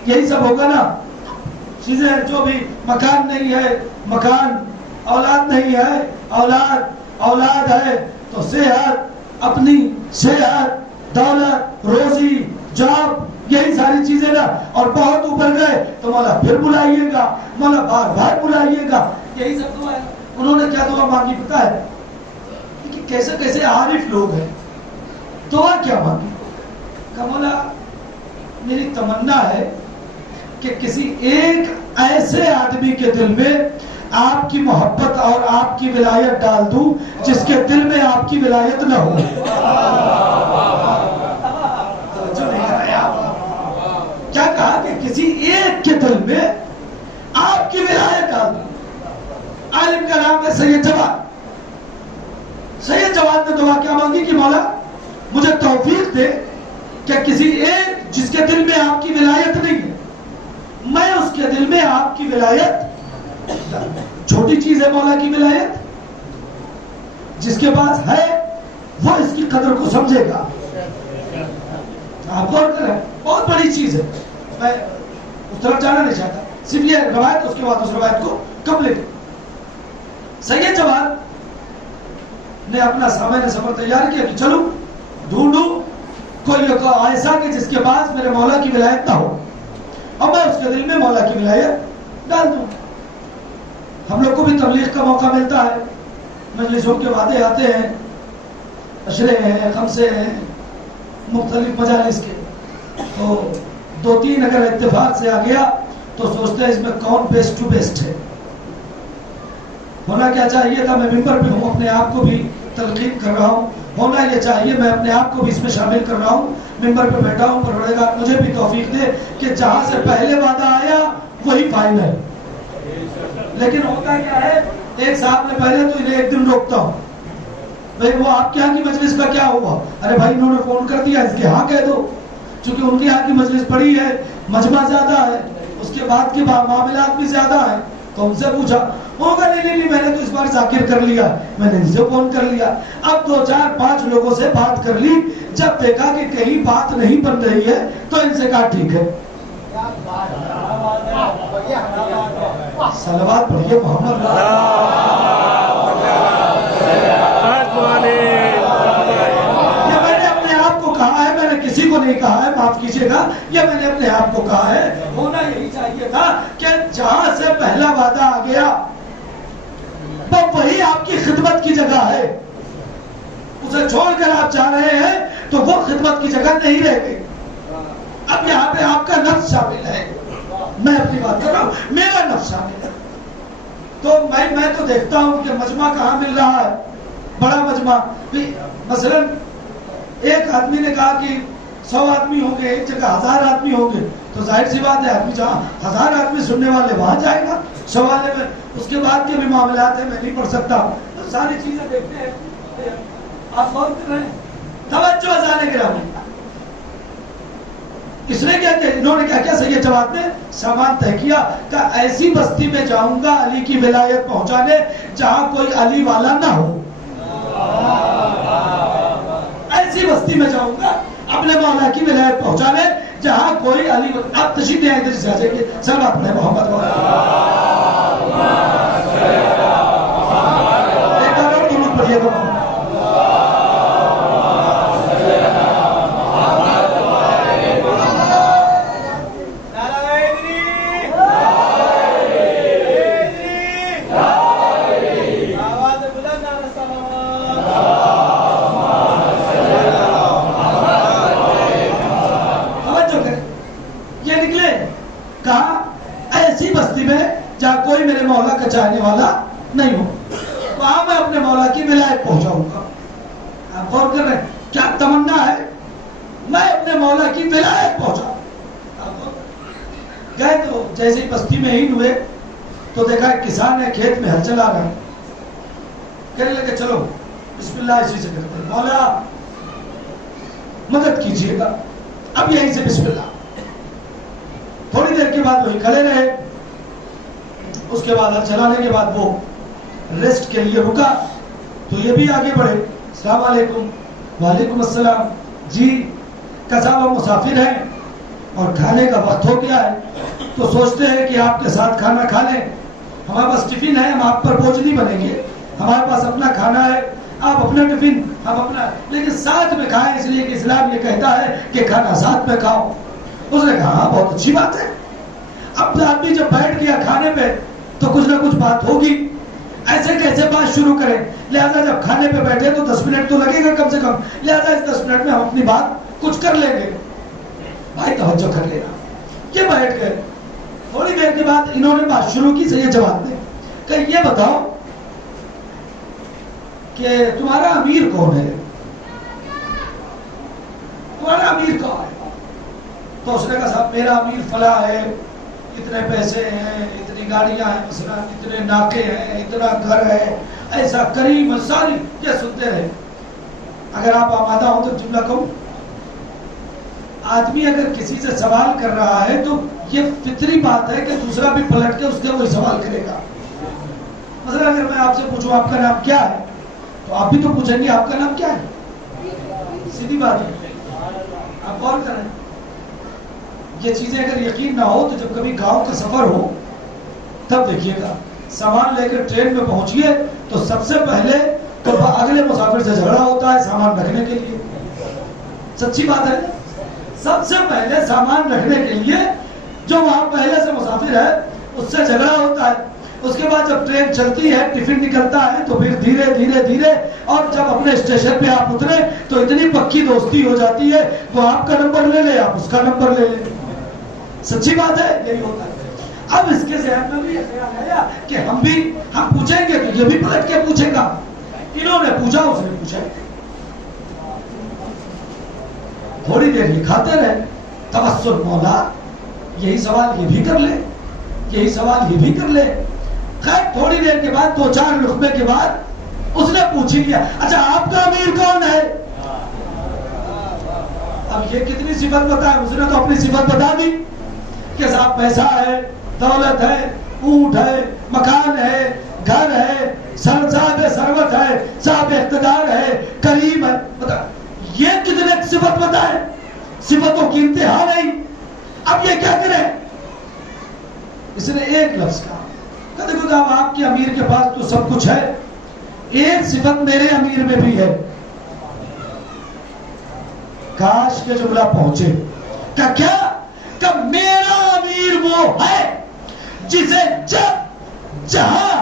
یہی سب ہوگا نا. چیزیں جو بھی, مکان نہیں ہے مکان, اولاد نہیں ہے اولاد, اولاد ہے تو صحت, اپنی صحت, دولت, روزی, جاب, یہی ساری چیزیں نا. اور بہت اوپر گئے تو مولا پھر بلائیے گا, مولا بار بار بلائیے گا. یہی سب دعا ہے. انہوں نے کیا دعا مانگی پتا ہے؟ کہ کیسے کیسے عارف لوگ ہیں. دعا کیا مانگی؟ کہ مولا میری تمنا ہے کہ کسی ایک ایسے آدمی کے دل میں آپ کی محبت اور آپ کی ولایت ڈال دوں جس کے دل میں آپ کی ولایت نہ ہو. کیا کہا کہ کسی ایک کے دل میں آپ کی ولایت ڈال دوں. عالم کا نام ہے سید جواد. سید جواد نے دعا کیا مانگی کہ مولا مجھے توفیق دے کہ کسی ایک جس کے دل میں آپ کی ولایت نہیں ہے, میں اس کے دل میں آپ کی ولایت. چھوٹی چیز ہے مولا کی ولایت. جس کے پاس ہے وہ اس کی قدر کو سمجھے گا. آپ غور کریں, بہت بڑی چیز ہے. میں اس طرف جانا نہیں چاہتا, صرف یہ روایت, اس کے بعد اس روایت کو کمپلیٹ. سید جواد نے اپنا سامان سفر تیار کیا کہ چلو ڈھونڈوں کوئی ایسا کہ جس کے پاس میرے مولا کی ولایت نہ ہو اور میں اس کے دل میں مولا کی ولایت ڈال دوں. ہم لوگ کو بھی تبلیغ کا موقع ملتا ہے, مجلسوں کے وعدے آتے ہیں, اشرے ہیں, خمسے ہیں, مختلف مجالس کے, تو دو تین اگر اتفاق سے آ گیا تو سوچتے ہیں اس میں کون بیسٹ ٹو بیسٹ ہے. ہونا کیا چاہیے تھا, میں ممبر پہ ہوں, اپنے آپ کو بھی تلقین کر رہا ہوں, ہونا یہ چاہیے میں اپنے آپ کو بھی اس میں شامل کر رہا ہوں, ممبر پہ بیٹھا ہوں, پروردگار مجھے بھی توفیق دے کہ جہاں سے پہلے وعدہ آیا وہی فائنل. لیکن ہوتا کیا ہے, ایک صاحب نے پہلے تو انہیں ایک دن روکتا ہوں, بھائی وہ آپ کے یہاں کی مجلس کا کیا ہوا؟ ارے بھائی انہوں نے فون کر دیا, اس کے ہاں کہہ دو, چونکہ ان کے یہاں کی مجلس بڑی ہے, مجمع زیادہ ہے, اس کے بعد کے معاملات بھی زیادہ ہیں. تو ان سے پوچھا, ہوگا نہیں میں نے تو اس بار ذاکر کر لیا, میں نے ان سے فون کر لیا. اب 2 4 5 لوگوں سے بات کر لی, جب دیکھا کہ کہیں بات نہیں بن رہی ہے تو ان سے کہا ٹھیک ہے. صلوات پڑھیے محمد. یہ میں نے اپنے آپ کو کہا ہے, میں نے کسی کو نہیں کہا ہے, معاف کیجیے گا, یہ میں نے اپنے آپ کو کہا ہے. ہونا یہی چاہیے تھا کہ جہاں سے پہلا وعدہ آ گیا وہی آپ کی خدمت کی جگہ ہے. اسے چھوڑ کر آپ جا رہے ہیں تو وہ خدمت کی جگہ نہیں رہ گئی. اب یہاں پہ آپ کا نفس شامل ہے, میں اپنی بات کر رہا ہوں, میرا نفس شامل ہے. تو میں تو دیکھتا ہوں کہ مجمع کہاں مل رہا ہے, بڑا مجمع. مثلا ایک آدمی نے کہا کہ 100 آدمی ہوں گے, ایک جگہ 1000 آدمی ہوں گے, تو ظاہر سی بات ہے آدمی جہاں 1000 آدمی سننے والے وہاں جائے گا. سوالے میں اس کے بعد کے بھی معاملات ہیں, میں نہیں پڑھ سکتا, تو ساری چیزیں دیکھتے ہیں. آپ غور کر رہے ہیں, توجہ ازانے گرامی. اس نے کیا کہ انہوں نے کیا کیا, سید جواد نے سامان طے کیا کہ ایسی بستی میں جاؤں گا علی کی ولایت پہنچانے جہاں کوئی علی والا نہ ہو. ایسی بستی میں جاؤں گا اپنے مولا کی ولایت پہنچانے جہاں کوئی علی. آپ تشریف لے آئے ادھر سے آ جائیے, صلوات پڑھیں محمد والا. ایک اور درود پڑھیے گا. کوئی میرے مولا کا چاہنے والا نہیں ہو, وہاں میں اپنے مولا کی ولایت پہنچاؤں گا. آپ غور کر رہے ہیں کیا تمنا ہے, میں اپنے مولا کی ولایت پہنچاؤں. گئے تو جیسے ہی بستی میں ہی ہوئے تو دیکھا ایک کسان ہے کھیت میں ہل چلا رہا, کہنے لگے چلو بسم اللہ اسی سے کرتے ہیں, مولا مدد کیجیے گا, اب یہیں سے بسم اللہ. تھوڑی دیر کے بعد وہی کھڑے رہے, اس کے بعد ہل چلانے کے بعد وہ ریسٹ کے لیے رکا, تو یہ بھی آگے بڑھے. السلام علیکم. وعلیکم السلام. جی کسا وہ مسافر ہیں اور کھانے کا وقت ہو گیا ہے تو سوچتے ہیں کہ آپ کے ساتھ کھانا کھا لیں. ہمارے پاس ٹفن ہے, ہم آپ پر بوجھ نہیں بنیں گے, ہمارے پاس اپنا کھانا ہے, آپ اپنا ٹفن ہم اپنا, لیکن ساتھ میں کھائیں, اس لیے کہ اسلام یہ کہتا ہے کہ کھانا ساتھ میں کھاؤ. اس نے کہا بہت اچھی بات ہے. اب آدمی جب بیٹھ گیا کھانے پہ تو کچھ نہ کچھ بات ہوگی, ایسے کیسے بات شروع کریں. لہذا جب کھانے پہ بیٹھے تو 10 منٹ تو لگے گا کم سے کم, لہذا اس 10 منٹ میں ہم اپنی بات کچھ کر لیں گے. بھائی توجہ کر لینا. یہ بیٹھ گئے, تھوڑی دیر کے بعد انہوں نے بات شروع کی. یہ جواب دیں کہ یہ بتاؤ کہ تمہارا امیر کون ہے, تمہارا امیر کون ہے؟ تو اس نے کہا صاحب میرا امیر فلاں ہے, اتنے پیسے ہیں, اتنی گاڑیاں ہیں, مثلا اتنے ناکے ہیں, اتنا گھر ہے, ایسا کریم, ساری یہ سنتے رہے. اگر آپ آمادہ ہوں تو جملہ کہوں. آدمی اگر کسی سے سوال کر رہا ہے تو یہ فطری بات ہے کہ دوسرا بھی پلٹ کے اس سے وہی سوال کرے گا. مثلا اگر میں آپ سے پوچھوں آپ کا نام کیا ہے تو آپ بھی تو پوچھیں گے آپ کا نام کیا ہے. سیدھی بات ہے. آپ غور کریں, یہ چیزیں اگر یقین نہ ہو تو جب کبھی گاؤں کا سفر ہو تب دیکھیے گا, سامان لے کر ٹرین میں پہنچیے تو سب سے پہلے تو اگلے مسافر سے جھگڑا ہوتا ہے سامان رکھنے کے لیے. سچی بات ہے. سب سے پہلے سامان رکھنے کے لیے جو وہاں پہلے سے مسافر ہے اس سے جھگڑا ہوتا ہے. اس کے بعد جب ٹرین چلتی ہے, ٹفن نکلتا ہے, تو پھر دھیرے دھیرے دھیرے, اور جب اپنے اسٹیشن پہ آپ اترے تو اتنی پکی دوستی ہو جاتی ہے, وہ آپ کا نمبر لے لے, آپ اس کا نمبر لے لیں. سچی بات ہے, یہی ہوتا ہے. اب اس کے ذہن میں بھی یہ خیال آیا کہ ہم پوچھیں گے تو یہ بھی پلٹ کے پوچھے گا. انہوں نے پوچھا, اس نے پوچھا. تھوڑی دیر یہ کھاتے رہے. توسل مولا, یہی سوال یہ بھی کر لے, یہی سوال یہ بھی کر لے. خیر تھوڑی دیر کے بعد 2-4 لقمے کے بعد اس نے پوچھ لیا, اچھا آپ کا امیر کون ہے؟ اب یہ کتنی صفت بتائے, اس نے تو اپنی صفت بتا دی کہ صاحب پیسہ ہے, دولت ہے, اونٹ ہے, مکان ہے, گھر ہے, صاحب ثروت ہے, صاحب اقتدار ہے, کریم ہے. بتا یہ کتنے صفت بتائے, صفتوں کی انتہا نہیں. اب یہ کیا کرے؟ اس نے ایک لفظ کہا, دیکھو صاحب آپ کے امیر کے پاس تو سب کچھ ہے, ایک صفت میرے امیر میں بھی ہے. کاش کے جملہ پہنچے کیا کہ میرا امیر وہ ہے جسے جب جہاں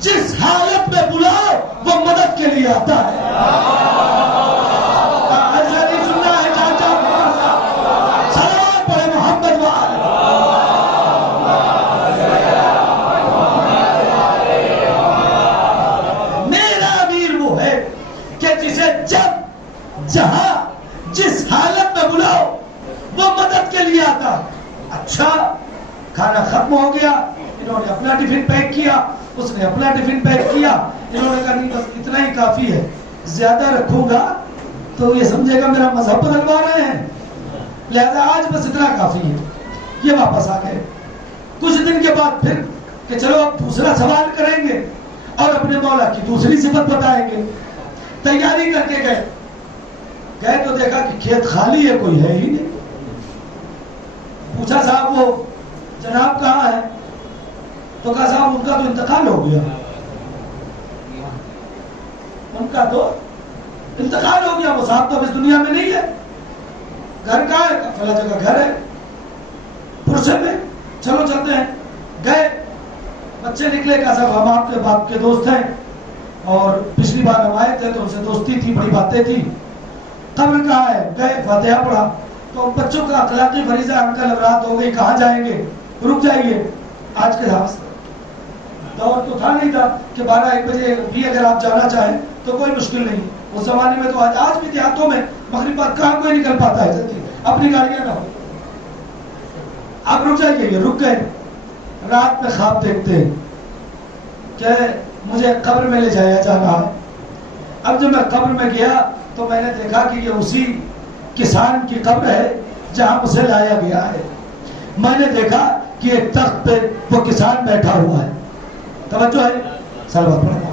جس حالت میں بلاؤ وہ مدد کے لیے آتا ہے. ایسا نہیں سننا ہے چاچا, سلام پڑھے محمد وآلہ. میرا امیر وہ ہے کہ جسے جب جہاں جس حالت میں بلاؤ وہ مدد کے لیے آتا. اچھا کھانا ختم ہو گیا, انہوں نے اپنا ٹفن پیک کیا, اس نے اپنا ٹفن پیک کیا. انہوں نے کہا نہیں بس اتنا ہی کافی ہے, زیادہ رکھوں گا تو یہ سمجھے گا میرا مذہب بدلوا رہے ہیں, لہذا آج بس اتنا کافی ہے. یہ واپس آ گئے. کچھ دن کے بعد پھر کہ چلو اب دوسرا سوال کریں گے اور اپنے مولا کی دوسری صفت بتائیں گے. تیاری کر کے گئے تو دیکھا کہ کھیت خالی ہے, کوئی ہے ہی نہیں. پوچھا صاحب وہ جناب کہاں ہے؟ تو کہا صاحب ان کا تو انتقال ہو گیا, ان کا تو انتقال ہو گیا, وہ صاحب تو اب اس دنیا میں نہیں ہے. گھر کہاں ہے؟ فلاں جگہ گھر ہے پرسے میں, چلو چلتے ہیں. گئے, بچے نکلے, کہا صاحب ہم آپ کے باپ کے دوست ہیں اور پچھلی بار ہم آئے تھے تو ان سے دوستی تھی, بڑی باتیں تھی. قبر کہاں ہے؟ گئے, فاتحہ پڑھا. تو بچوں کا اخلاقی فریضہ, انکل اب رات ہو گئی, کہاں جائیں گے, رک جائیے. آج کے حساب سے دور تو تھا نہیں تھا کہ 12-1 بجے بھی اگر آپ جانا چاہیں تو کوئی مشکل نہیں. اس زمانے میں تو آج بھی دیہاتوں میں مغرب بعد کہاں کوئی نکل پاتا ہے جلدی, اپنی گاڑیاں نہ ہو. آپ رک جائیے. یہ رک گئے. رات میں خواب دیکھتے کہ مجھے قبر میں لے جایا جا رہا ہے. اب جب میں قبر میں گیا تو میں نے دیکھا کہ یہ اسی کسان کی قبر ہے جہاں اسے لایا گیا ہے. میں نے دیکھا کہ ایک تخت پہ وہ کسان بیٹھا ہوا ہے. توجہ ہے, صلوات پڑھیں.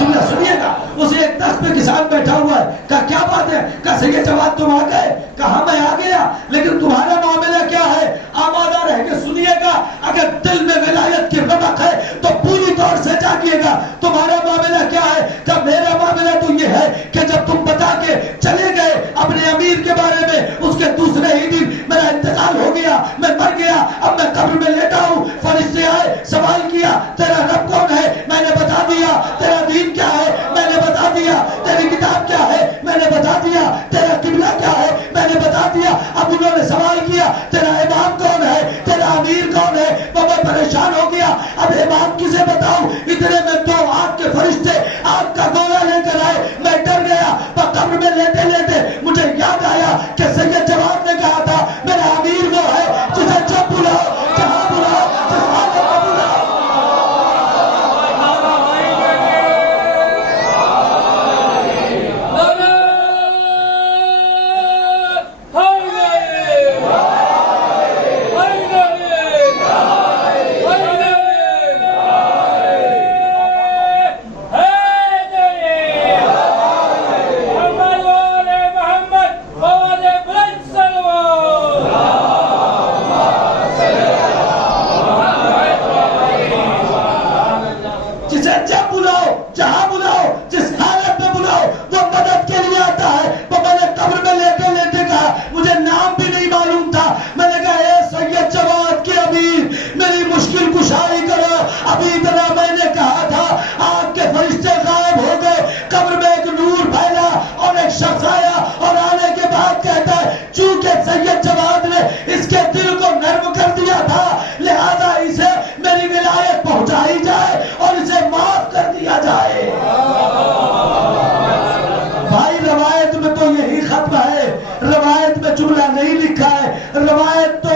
جملہ سنیے گا. اسے ایک تخت پہ کسان بیٹھا ہوا ہے. کہا کیا بات ہے؟ کہا سید جواد تم آ گئے؟ کہا میں آ گیا, لیکن تمہارا معاملہ کیا ہے؟ آمادہ رہ کے سنیے گا. اگر دل میں ولایت کی رمق ہے تو پوری طور سے جاگیے گا. تمہارا معاملہ کیا ہے؟ کہ میرا معاملہ تو یہ ہے کہ جب تم بتا کے چلے گئے اپنے امیر کے بارے میں, اس کے دوسرے ہی دن میرا انتقال ہو گیا, میں مر گیا, اب میں قبر میں لیٹا ہوں. فرشتے آئے, سوال کیا تیرا رب کون ہے؟ میں نے بتا دیا. تیرا دین کیا ہے؟ میں نے بتا دیا. تیری کتاب کیا ہے؟ میں نے بتا دیا. تیرا قبلہ کیا ہے؟ میں نے بتا دیا. اب انہوں نے سوال کیا تیرا امام کون ہے؟ تیرا امیر کون ہے؟ وہ میں پریشان ہو گیا. اب امام کسے بتاؤں؟ اتنے میں دو آگ کے فرشتے آگ کا گولا لے کر آئے. میں ڈر گیا. قبر میں لیٹے لیٹے مجھے یاد آیا کہ سید جواد نے کہا تھا میرا امیر وہ ہے جسے جب بلاؤ, جہاں بلاؤ, جس حالت میں بلاؤ. روایت میں جملہ نہیں لکھا ہے, روایت تو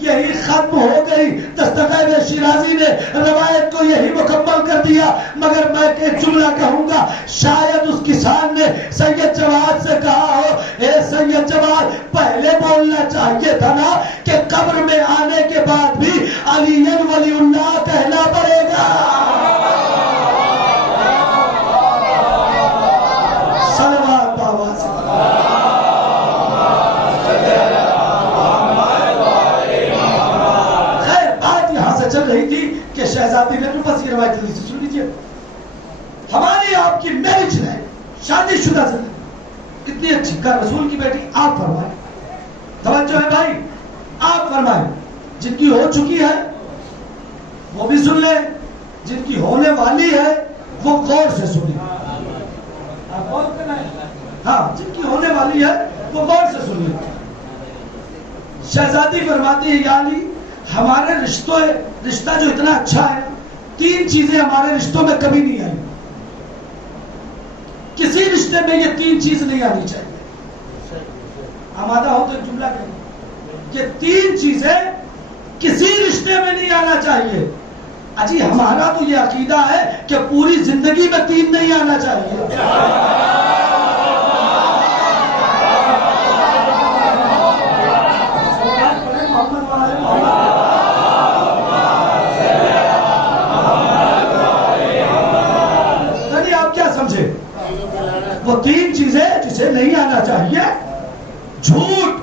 یہی ختم ہو گئی. دستگیر شیرازی نے روایت کو یہی مکمل کر دیا. مگر میں ایک جملہ کہوں گا, شاید اس کسان نے سید جواد سے کہا ہو اے سید جواد پہلے بولنا چاہیے تھا نا کہ قبر میں آنے کے بعد بھی علی ولی اللہ کہنا پڑے گا. صلوات آواز چل رہی تھی کہ شہزادی نے بس یہ روایت جلدی سے سن لیجیے. ہماری آپ کی میرج ہے, شادی شدہ زندگی اتنی اچھی, کا رسول کی بیٹی آپ فرمائیں, توجہ ہے بھائی, آپ فرمائیں. جن کی ہو چکی ہے وہ بھی سن لیں, جن کی ہونے والی ہے وہ غور سے سنیں. آپ غور کرنا ہے, ہاں جن کی ہونے والی ہے وہ غور سے سنیں. شہزادی فرماتی ہے یا علی ہمارے رشتہ جو اتنا اچھا ہے, تین چیزیں ہمارے رشتوں میں کبھی نہیں آئی. کسی رشتے میں یہ تین چیز نہیں آنی چاہیے. آمادہ ہو تو ایک جملہ کہیں کہ تین چیزیں کسی رشتے میں نہیں آنا چاہیے. اجی ہمارا تو یہ عقیدہ ہے کہ پوری زندگی میں تین نہیں آنا چاہیے. وہ تین چیزیں جسے نہیں آنا چاہیے, جھوٹ,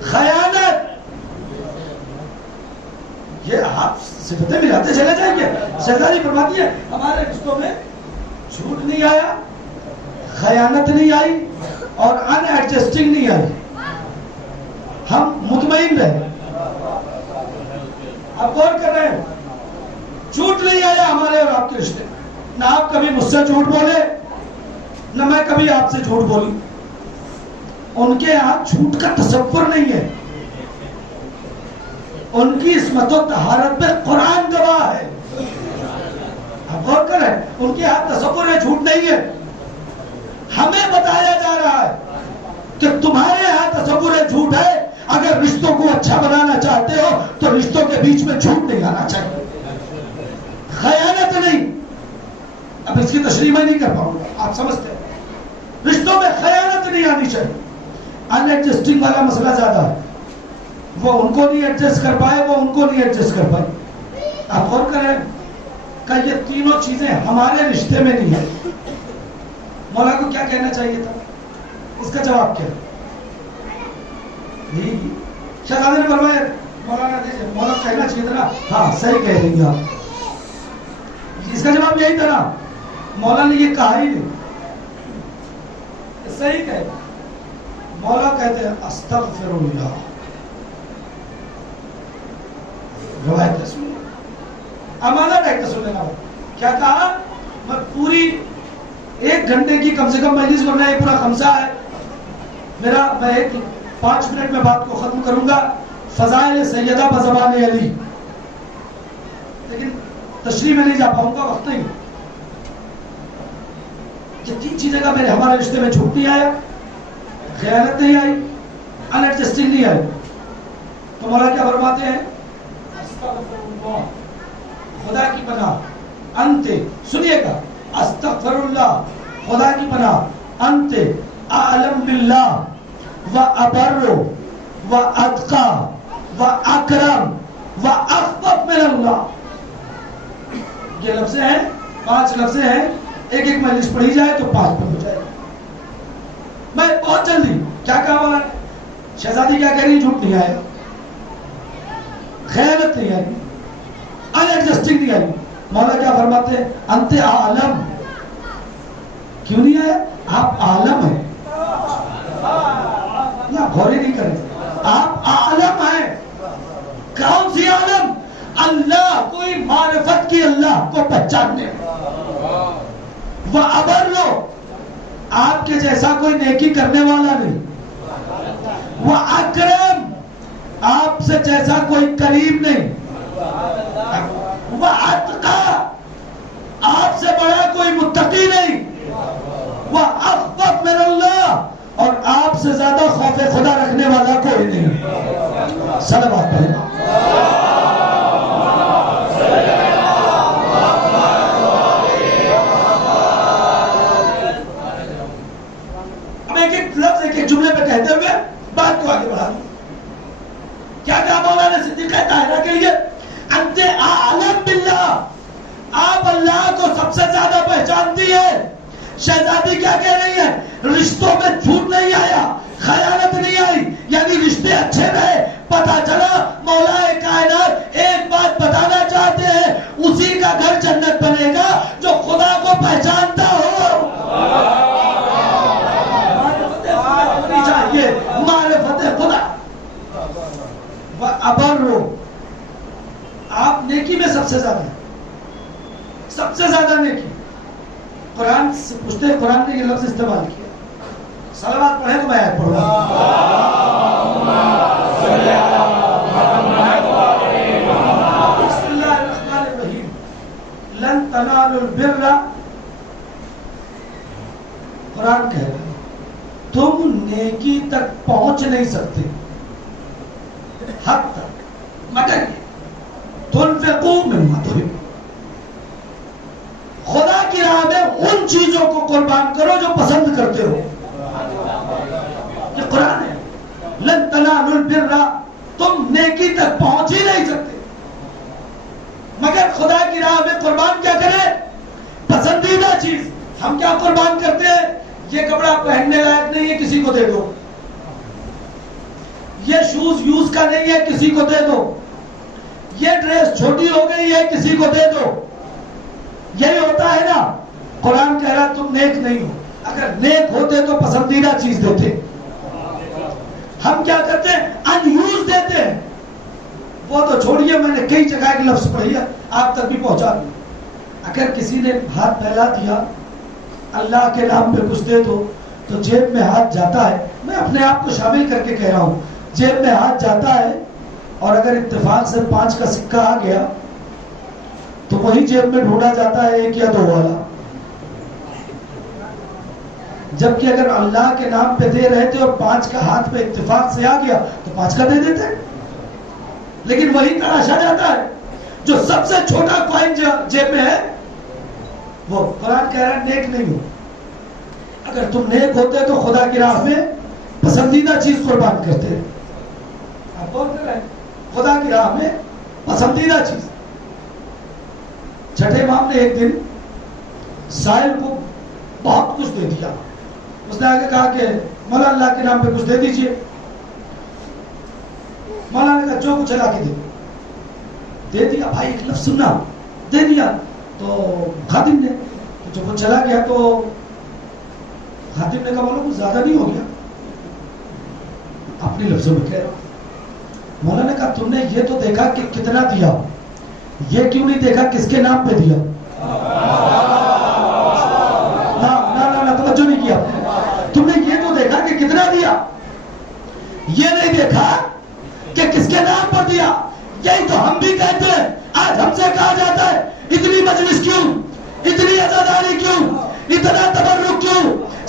خیانت, یہ آپ صفتیں ملاتے چلے جائیں گے. شہزادی فرماتی ہے ہمارے رشتوں میں جھوٹ نہیں آیا, خیانت نہیں آئی اور ان ایڈجسٹنگ نہیں آئی. ہم مطمئن رہے. آپ غور کر رہے ہیں, جھوٹ نہیں آیا ہمارے اور آپ کے رشتے میں. نہ آپ کبھی مجھ سے جھوٹ بولے نہ میں کبھی آپ سے جھوٹ بولی. ان کے ہاں جھوٹ کا تصور نہیں ہے. ان کی عصمت و طہارت پہ قرآن گواہ ہے. آپ غور کریں, ان کے ہاں تصور ہے, جھوٹ نہیں ہے. ہمیں بتایا جا رہا ہے کہ تمہارے ہاں تصور ہے, جھوٹ ہے. اگر رشتوں کو اچھا بنانا چاہتے ہو تو رشتوں کے بیچ میں جھوٹ نہیں آنا چاہیے, خیانت نہیں. اب اس کی تشریح میں نہیں کر پاؤں گا, آپ سمجھتے ہیں. رشتوں میں خیانت نہیں آنی چاہیے. ان ایڈجسٹنگ والا مسئلہ زیادہ ہے. وہ ان کو نہیں ایڈجسٹ کر پائے, وہ ان کو نہیں ایڈجسٹ کر پائے. آپ غور کریں, کہ یہ تینوں چیزیں ہمارے رشتے میں نہیں ہیں، مولا کو کیا کہنا چاہیے تھا؟ اس کا جواب کیا؟ شہزادے نے فرمایا مولانا دیکھیے، مولا کہنا چاہیے تھا نا، ہاں صحیح کہہ رہی ہیں آپ، اس کا جواب یہی تھا نا، مولا نے یہ کہا ہی نہیں، صحیح کہے، مولا کہتے ہیں استغفر اللہ، روایت رسول امانت ہے کہ سن لینا، کیا کہا؟ میں پوری 1 گھنٹے کی کم سے کم مجلس ورنہ یہ پورا خمسہ ہے میرا، میں 5 منٹ میں بات کو ختم کروں گا، فضائل سیدہ بزبان علی، لیکن تشریح میں نہیں جا پاؤں گا، وقت نہیں۔ یہ 3 چیزیں کا میرے ہمارے رشتے میں جھوٹ نہیں آیا، خیانت نہیں آئی، ان ایڈجسٹنگ نہیں آئی، تو مولا کیا فرماتے ہیں؟ استغفر اللہ، خدا کی پناہ، انت، سنیے گا، استغفر اللہ، خدا کی پناہ، انت اعلم باللہ و ابر و اتقا و اکرم و افضل من اللہ۔ یہ لفظ ہیں، 5 لفظ ہیں، ایک مجلس پڑھی جائے تو 5 پر ہو جائے گا۔ میں بہت جلدی، کیا کہا مولا نے؟ شہزادی کیا کہہ رہی ہے؟ جھوٹ نہیں آیا، خیانت نہیں آئی، ان ایڈجسٹنگ نہیں آئی۔ مولا کیا فرماتے ہیں؟ انت عالم، کیوں نہیں آیا؟ آپ عالم ہیں، آپ غور نہیں کریں، آپ عالم ہیں۔ کون سی عالم؟ اللہ، کوئی معرفت کی اللہ کو پہچاننے، وہ ابر لو، آپ کے جیسا کوئی نیکی کرنے والا نہیں، وہ اکرم، آپ سے جیسا کوئی کریم نہیں، وہ اتقا، آپ سے بڑا کوئی متقی نہیں، وہ افضل من اللہ، اور آپ سے زیادہ خوف خدا رکھنے والا کوئی نہیں۔ صلوات پڑھیں۔ اب ایک لفظ ایک جملے پہ کہتے ہوئے بات کو آگے بڑھا دوں۔ کیا کہا مولانا صدیقہ طاہرہ کے لیے؟ انت اعلم باللہ، آپ اللہ کو سب سے زیادہ پہچانتی ہے۔ شہزادی کیا کہہ رہی ہے؟ رشتوں میں جھوٹ نہیں آیا، خیانت نہیں آئی، یعنی رشتے اچھے رہے۔ پتا چلا مولا کائنات ایک بات بتانا چاہتے ہیں، اسی کا گھر جنت بنے گا جو خدا کو پہچانتا ہو۔ چاہیے معرفت خدا، ابرو، آپ نیکی میں سب سے زیادہ، سب سے زیادہ نیکی۔ قرآن سے پوچھتے ہیں، قرآن نے یہ لفظ استعمال کیا، صلوات پڑھیں تو میں آیت پڑھوں گا۔ بسم اللہ الرحمن الرحیم، لن تنالوا البر، قرآن کہہ رہا ہے تم نیکی تک پہنچ نہیں سکتے حد تک مگر تنفقوا مما تحبون، خدا کی راہ میں ان چیزوں کو قربان کرو جو پسند کرتے ہو۔ یہ قرآن ہے، لن تنالوا البر، تم نیکی تک پہنچ ہی نہیں سکتے مگر خدا کی راہ میں قربان کیا کرے؟ پسندیدہ چیز۔ ہم کیا قربان کرتے ہیں؟ یہ کپڑا پہننے لائق نہیں ہے، کسی کو دے دو، یہ شوز یوز کا نہیں ہے، کسی کو دے دو، یہ ڈریس چھوٹی ہو گئی ہے، کسی کو دے دو۔ یہی ہوتا ہے نا۔ قرآن کہہ رہا تم نیک نہیں ہو، اگر نیک ہوتے تو پسندیدہ چیز دیتے۔ ہم کیا کرتے ہیں؟ ان یوز دیتے ہیں۔ وہ تو چھوڑیے، میں نے کئی جگہ ایک لفظ پڑھی ہے، آپ تک بھی پہنچا دوں۔ اگر کسی نے ہاتھ پھیلا دیا اللہ کے نام پہ کچھ دے دو تو جیب میں ہاتھ جاتا ہے، میں اپنے آپ کو شامل کر کے کہہ رہا ہوں، جیب میں ہاتھ جاتا ہے، اور اگر اتفاق سے 5 کا سکہ آ گیا تو وہی جیب میں ڈھونڈا جاتا ہے 1 یا 2 والا۔ جبکہ اگر اللہ کے نام پہ دے رہے تھے اور 5 کا ہاتھ پہ اتفاق سے آ گیا تو 5 کا دے دیتے، لیکن وہی تراشا جاتا ہے جو سب سے چھوٹا کوائن جیب میں ہے۔ وہ قرآن کہہ رہا ہے نیک نہیں ہو۔ اگر تم نیک ہوتے تو خدا کی راہ میں پسندیدہ چیز قربان کرتے۔ آپ غور کر رہے ہیں، خدا کی راہ میں پسندیدہ چیز۔ چھٹے امام نے ایک دن سائل کو بہت کچھ دے دیا. اس نے آگے کہا کہ مولا اللہ کے نام پہ کچھ دے دیجئے. مولا نے کہا جو کچھ لا کے دے دیا. بھائی ایک لفظ سننا, دے دیا. تو خادم نے جو کچھ چلا گیا تو خادم نے کہا مولا کچھ زیادہ نہیں ہو گیا؟ اپنے لفظوں میں کہہ رہا ہوں. مولا نے کہا تم نے یہ تو دیکھا کہ کتنا دیا, یہ کیوں نہیں دیکھا کس کے نام پہ دیا؟ نہ توجہ نہیں کیا. تم نے یہ تو دیکھا کہ کتنا دیا, یہ نہیں دیکھا کہ کس کے نام پر دیا. یہی تو ہم بھی کہتے ہیں. آج ہم سے کہا جاتا ہے اتنی مجلس کیوں, اتنی عزاداری کیوں, اتنا تبرک کیوں,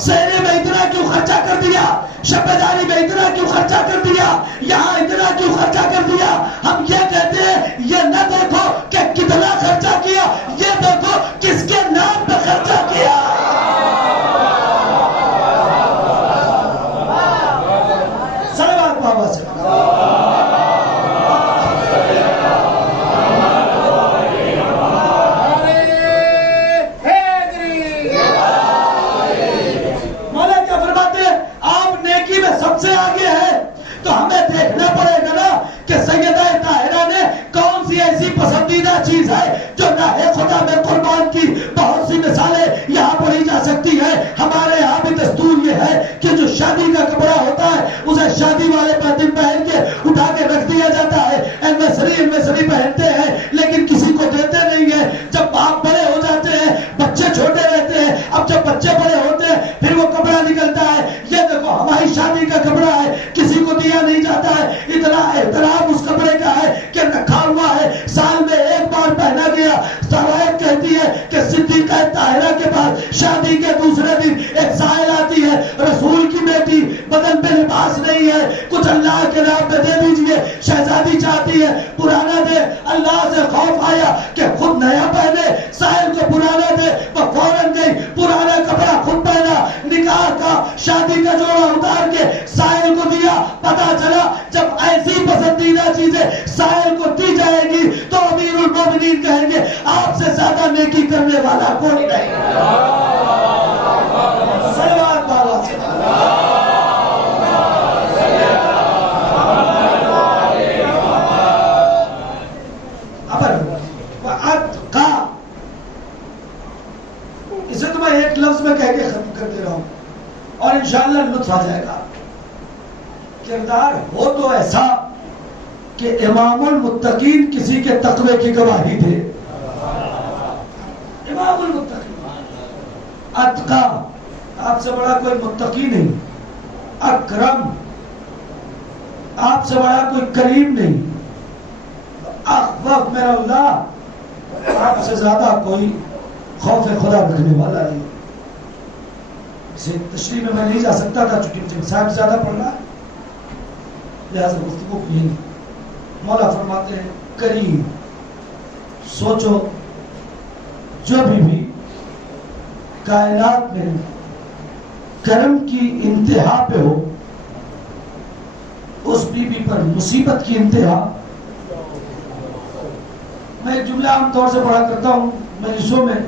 سہرے میں اتنا کیوں خرچہ کر دیا, شب داری میں اتنا کیوں خرچہ کر دیا, یہاں اتنا کیوں خرچہ کر دیا. ہم یہ کہتے ہیں یہ نہ دیکھو کہ کتنا خرچہ کیا, یہ دیکھو کس کے نام پہ خرچہ کیا. صلوات بابا سے سب سے آگے ہے. تو ہمیں دیکھنا پڑے گا نا کہ سیدہ طاہرہ نے کون سی ایسی پسندیدہ چیز ہے جو راہ خدا میں قربان کی. بہت سی مثالیں یہاں پڑھی جا سکتی ہیں. ہمارے یہاں بھی دستور یہ ہے کہ جو شادی کا کپڑا ہوتا ہے اسے شادی والے دن پہن کے اٹھا کے رکھ دیا جاتا ہے. اینیورسری پہنتے ہیں لیکن کسی کو دیتے نہیں ہیں. جب باپ بڑے ہو جاتے ہیں بچے چھوٹے رہتے ہیں. اب جب بچے بڑے ہوتے ہیں پھر وہ کپڑا نکلتا ہے. یہ دیکھو ہماری شادی کا کپڑا ہے, کسی کو دیا نہیں جاتا ہے. اتنا احترام اس کپڑے کا ہے کہ رکھا ہوا ہے, سال میں ایک بار پہنا گیا. روایت کہتی ہے کہ صدیقہ طاہرہ کے پاس شادی کے دوسرے دن ایک سائل آتی ہے, رسول کی بیٹی, بدن پہ لباس نہیں ہے, کچھ اللہ کے نام پہ دے دیجئے. شہزادی چاہتی ہے پرانا دے. اللہ سے خوف آیا کہ خود نیا پہنے, سائل کو پرانا دے. وہ فوراً گئی, پرانا کپڑا خود پہنا, نکاح کا شادی کا جوڑا اتار کے سائل کو دیا. پتا چلا جب ایسی پسندیدہ چیزیں سائل کو دی جائے گی تو امیر المومنین کہیں گے آپ سے زیادہ نیکی کرنے والا کوئی نہیں. صلوات بابا سے اسے تو میں ایک لفظ میں کہہ کے ختم کر دے رہا ہوں اور انشاءاللہ لطف آ جائے گا. کردار ہو تو ایسا کہ امام المتقین کسی کے تقوی کی گواہی دے. امام المتقین اتقا, آپ سے بڑا کوئی متقی نہیں. اکرم, آپ سے بڑا کوئی کریم نہیں. اخوف من اللہ, آپ سے زیادہ کوئی خوف خدا رکھنے والا نہیں. اسے تشریح میں نہیں جا سکتا تھا چونکہ مجھے صاحب زیادہ پڑھ رہا ہے, لہذا گفتگو کو یہی. مولا فرماتے ہیں کریم. سوچو جو بھی کائنات میں کرم کی انتہا پہ ہو, اس بی بی پر مصیبت کی انتہا. میں ایک جملہ عام طور سے پڑھا کرتا ہوں مجلسوں میں.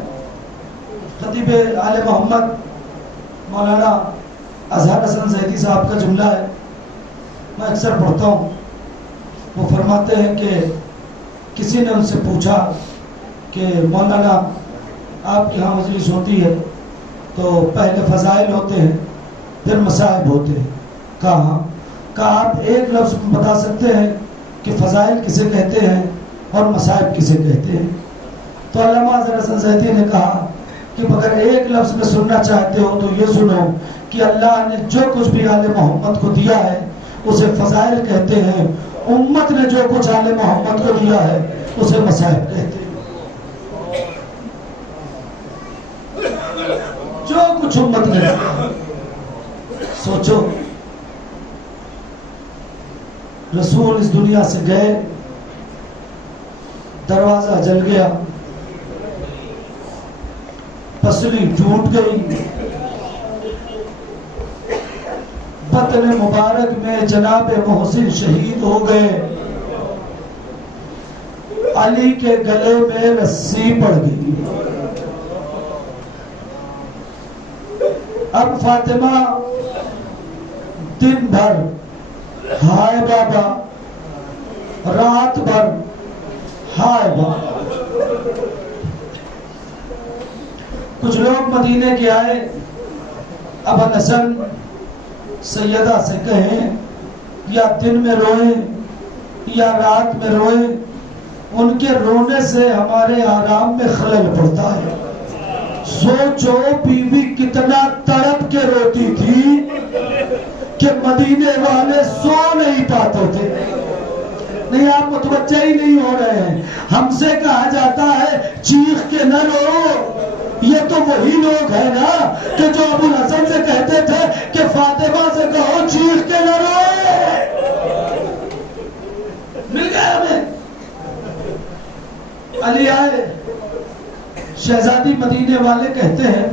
خطیب آل محمد مولانا اظہر حسن زیدی صاحب کا جملہ ہے, میں اکثر پڑھتا ہوں. وہ فرماتے ہیں کہ کسی نے ان سے پوچھا کہ مولانا آپ کے یہاں مجلس ہوتی ہے تو پہلے فضائل ہوتے ہیں پھر مصائب ہوتے ہیں. کہا آپ ایک لفظ بتا سکتے ہیں کہ فضائل کسے کہتے ہیں اور مصائب کسے کہتے ہیں؟ تو علامہ اظہر حسن زیدی نے کہا کہ اگر ایک لفظ میں سننا چاہتے ہو تو یہ سنو کہ اللہ نے جو کچھ بھی آل محمد کو دیا ہے اسے فضائل کہتے ہیں, امت نے جو کچھ آل محمد کو دیا ہے اسے مصائب کہتے ہیں. جو کچھ امت نے دیا. سوچو رسول اس دنیا سے گئے, دروازہ جل گیا, پسلی ٹوٹ گئی, بطن مبارک میں جناب محسن شہید ہو گئے. علی کے گلے میں رسی پڑ گئی. اب فاطمہ دن بھر ہائے بابا، رات بھر ہائے بابا. کچھ لوگ مدینے کے آئے، ابو الحسن سیدہ سے کہیں یا دن میں روئیں یا رات میں روئیں، ان کے رونے سے ہمارے آرام میں خلل پڑتا ہے. سوچو بیوی کتنا تڑپ کے روتی تھی کہ مدینے والے سو نہیں پاتے تھے. نہیں، آپ متوجہ ہی نہیں ہو رہے ہیں. ہم سے کہا جاتا ہے چیخ کے نہ رو. یہ تو وہی لوگ ہیں نا کہ جو ابو الحسن سے کہتے تھے کہ فاطمہ سے کہو چیخ کے نہ روئے. مل گئے ہمیں. علی آئے، شہزادی مدینے والے کہتے ہیں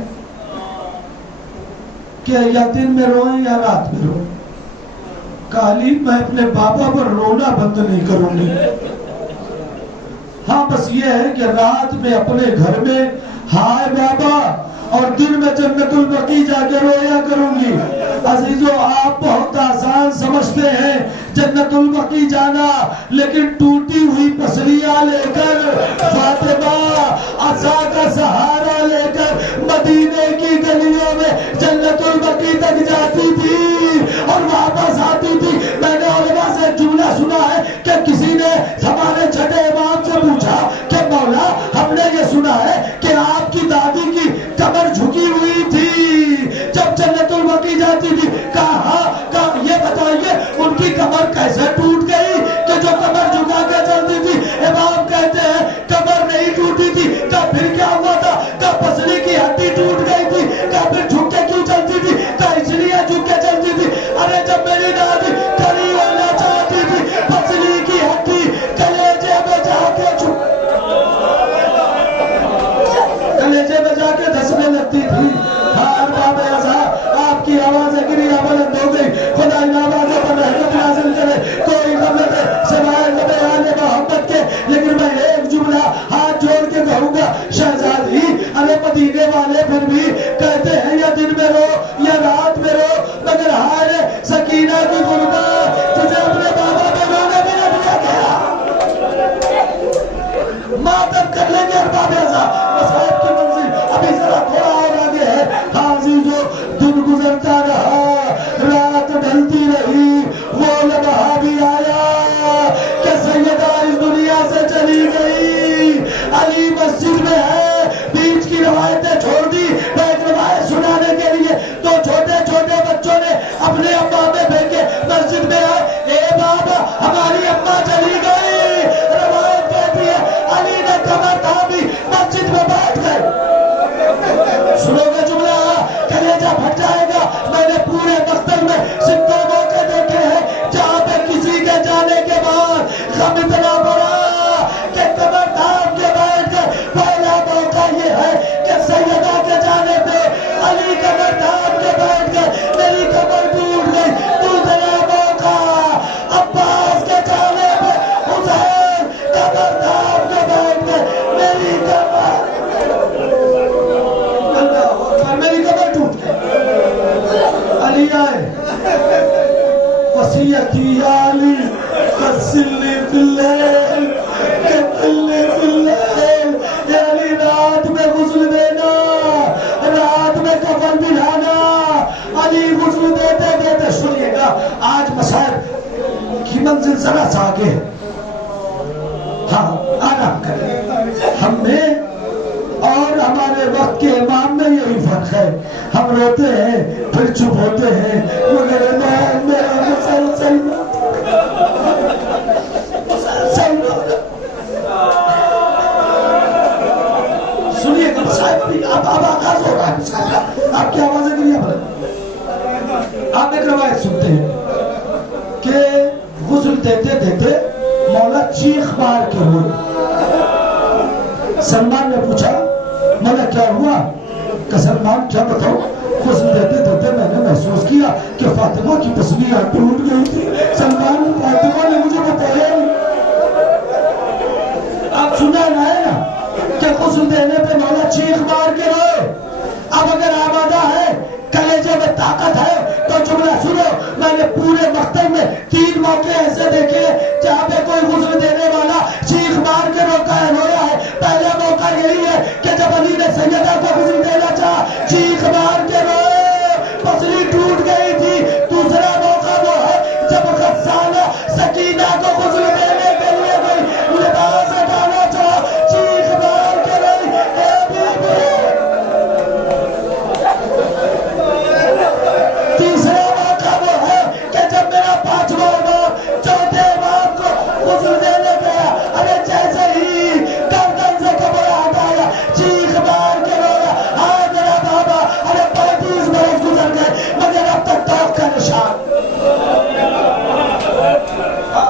کہ یا دن میں روئیں یا رات میں روئیں. کہا علی میں اپنے بابا پر رونا بند نہیں کروں گی. ہاں بس یہ ہے کہ رات میں اپنے گھر میں ہائے بابا اور دن میں جنت البقیع جا کے رویا کروں گی. عزیزو آپ بہت آسان سمجھتے ہیں جنت البقیع جانا، لیکن ٹوٹی ہوئی پسلیاں لے کر فاطمہ عصا کا سہارا لے کر مدینے کی گلیوں میں جنت البقیع تک جاتی تھی اور واپس آتی تھی. میں نے علماء سے ایک جملہ سنا ہے کہ کسی نے ہمارے چھٹے امام سے پوچھا کہ مولا ہم نے یہ سنا ہے کہ آپ کی دادی کی کمر جھکی ہوئی تھی جب جنت البقیع جاتی تھی. کہا یہ بتائیے ان کی کمر کیسے ٹوٹ گئی کہ جو کمر جھکا کے چلتی تھی؟ امام کہتے ہیں کمر نہیں ٹوٹی تھی. کہا پھر کیا ہوا تھا؟ کہا پسلی کی ہڈی ٹوٹ گئی تھی. کہا پھر جھک کے کیوں چلتی تھی؟ کہا اس لیے جھک کے چلتی تھی. ارے جب میری دادی کھڑی ہونا چاہتی تھی پسلی کی ہڈی کلیجے میں جا کے دھسنے لگتی تھی. ہاں بابا اعظم آپ کی آوازیں گری بلند ہو گئی. خدا ان آوازوں پر رحمت نازل کرے. کوئی غلط ہے سوائے نبی آل محمد کے. لیکن میں ایک جملہ ہاتھ جوڑ کے کہوں گا، شہزادی ارے مدینے والے پھر بھی کہتے ہیں یا دن میں رو یا رات میں رو، مگر ہائے سکینہ کی غربت تجھے اپنے بابا میں رونے بھی نہ دیا گیا. ماتم کر لیں گے ارباب اعظم. مصائب کی منزل ابھی ذرا تھوڑا اور آگے ہے. عزیزو دن گزرتا رہا، رات ڈھلتی رہی، وہ لمحہ بھی آیا کہ سیدہ اس دنیا سے چلی گئی. علی مسجد میں ہے، بیچ کی روایتیں چھوڑ دی. میں ایک روایت سنانے کے لیے دو چھوٹے چھوٹے بچوں نے اپنے اماں میں بھیجے مسجد میں آئے. اے بابا ہماری اماں چلی گئی. روایت کہتی ہے علی نے کمر تھامی مسجد میں بیٹھ گئے. سنو گے جملہ کلیجہ پھٹ جائے گا. میں نے پورے مقتل میں سکوں موقع دیکھے ہیں جہاں پہ کسی کے جانے کے بعد غم اتنا بڑا کہ کمر تھام کے بیٹھ گئے. پہلا موقع یہ ہے کہ سیدہ کے جانے پہ علی کمر تھام کے بیٹھ گئے، میری کمر ٹوٹ گئی. دوسرا موقع عباس کے جانے پہ حسین کمر تھام کے بیٹھ گئے، میری کمر ٹوٹ گئی. علی آئے، وصیتی یا علی غسلنی فی اللیل غسلنی فی اللیل. یا علی رات میں غسل دینا، رات میں کفن بنانا. علی غسل دیتے دیتے سنیے گا آج مصائب کی منزل ذرا سا آگے ہے. ہاں آرام کریں. ہم میں اور ہمارے وقت کے امام میں یہی فرق ہے. ہم روتے ہیں پھر چپ ہوتے ہیں، مگر امام میرا مسلسل سنیے گا. صاحب اب آغاز ہو رہا ہے. آپ کی آوازیں گری ہیں. آپ ایک روایت سنتے ہیں کہ غسل دیتے دیتے مولا چیخ مار کے ہوئے. سلمان نے پوچھا مولا کیا ہوا؟ کہ سلمان کیا بتاؤ، غسل دیتے دیتے میں نے محسوس کیا کہ فاطمہ کی پسلیاں ٹوٹ گئی تھی. سلمان فاطمہ نے مجھے بتایا. اب بات سنا ہے نا کہ غسل دینے پہ مولا چیخ مار کے روئے. اب اگر آمادہ ہے کلیجے میں طاقت ہے تو جملہ سنو. میں نے پورے مکتب میں 3 موقع ایسے دیکھے جہاں پہ کوئی غسل دینے والا چیخ مار کے رویا ہے. پہلا موقع یہی ہے کہ جب علی نے سیدہ کو غسل دینا چاہا چیخ مار کے روئے, پسلی ٹوٹ گئی تھی. دوسرا موقع وہ ہے جب غسالہ سکینہ کو غسل دینے کے لیے گئی, لباس ہٹانا چاہا چیخ مار کے روئی. تیسرا موقع وہ ہے کہ جب میرا 5واں امام چوتھے امام کو غسل دینے گیا, ارے جیسے ہی گردن سے کپڑا ہٹایا چیخ مار کے رویا, ہاں میرا بابا, ارے 35 برس گزر گئے مگر اب تک توق کا نشان.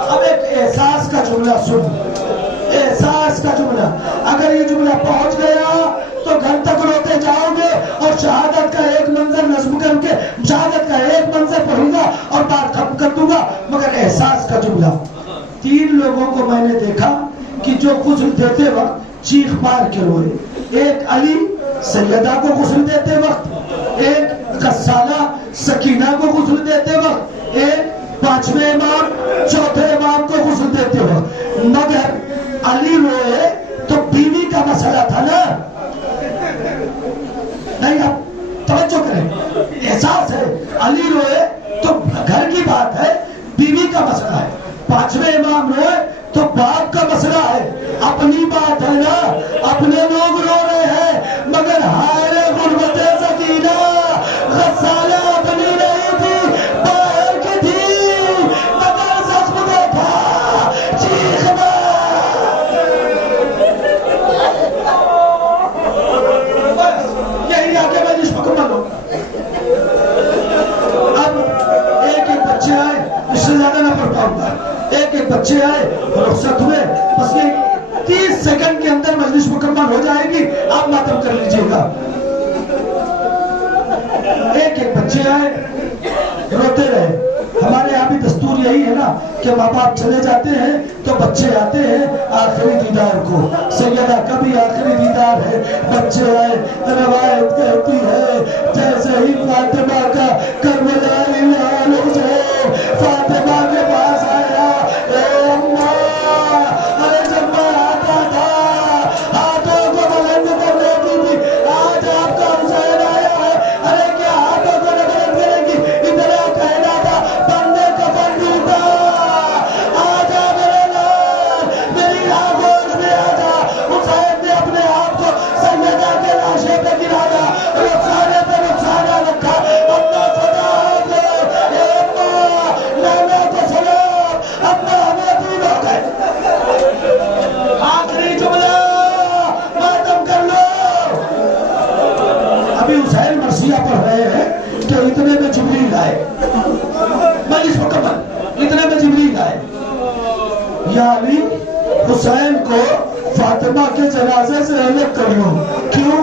اب ایک احساس کا جملہ سن, احساس کا جملہ. اگر یہ جملہ پہنچ گیا تو گھر تک روتے جاؤ گے اور شہادت کا ایک منظر نظم کر کے شہادت کا ایک منظر پڑھوں گا اور بات ختم کر دوں گا. مگر احساس کا جملہ. 3 لوگوں کو میں نے دیکھا کہ جو غسل دیتے وقت چیخ مار کے روئے. ایک علی سیدہ کو غسل دیتے وقت, ایک غسالہ سکینہ کو غسل دیتے وقت, ایک 5ویں امام چوتھے امام کو غسل دیتے وقت. مگر علی روئے تو بیوی کا مسئلہ تھا نا. نہیں, اب توجہ کریں, احساس ہے. علی روئے تو گھر کی بات ہے, بیوی کا مسئلہ ہے. 5ویں امام روئے تو باپ کا مسئلہ ہے. اپنی بات ہے نا, اپنے لوگ رو رہے ہیں مگر ہائے غربت سکینہ, غسالہ اپنی نہیں تھی باہر کی تھی مگر زخم کو تھا چیخ یہی آ کے مجلس مکمل ہو. اب ایک بچے آئے, اس سے زیادہ نہ پڑھ پاؤں گا. ایک بچے آئے, رخصت ہوئے, بس یہ 30 سیکنڈ کے اندر مجلس مکمل ہو جائے گی, آپ ماتم کر لیجئے گا. ایک بچے آئے, روتے رہے. ہمارے یہاں بھی دستور یہی ہے نا کہ ماں باپ چلے جاتے ہیں تو بچے آتے ہیں آخری دیدار کو. سیدہ کا بھی آخری دیدار ہے. بچے آئے, روایت کہتی ہے جیسے ہی فاطمہ کا کربلا لال حسین فاطمہ کے پاس آیا, اے اماں, ارے جب میں آتا تھا ہاتھوں کو بلند کر دیتی تھی, آج آپ کا حسین آیا ہے, ارے کیا ہاتھوں کو بلند کرے گی, اتنا کہنا تھا بندے کفن ڈوبا. آجا میرے لال, میری آگوش میں آجا. حسین نے اپنے آپ کو سیدہ کے لاشے پہ گرایا, رخسانے پہ رخسانہ رکھا. اپنا خدا حافظ, اے اماں لانا کو سلام, اپنا ہمیں دین ہو گئے. آخری جملہ ماتم کر لو. ابھی حسین مرثیہ پڑھ رہے ہیں کہ اتنے میں جبریل آئے. مجلس مکمل. اتنے میں جبریل آئے, یا علی حسین کو فاطمہ کے جنازے سے الگ کر لو. کیوں؟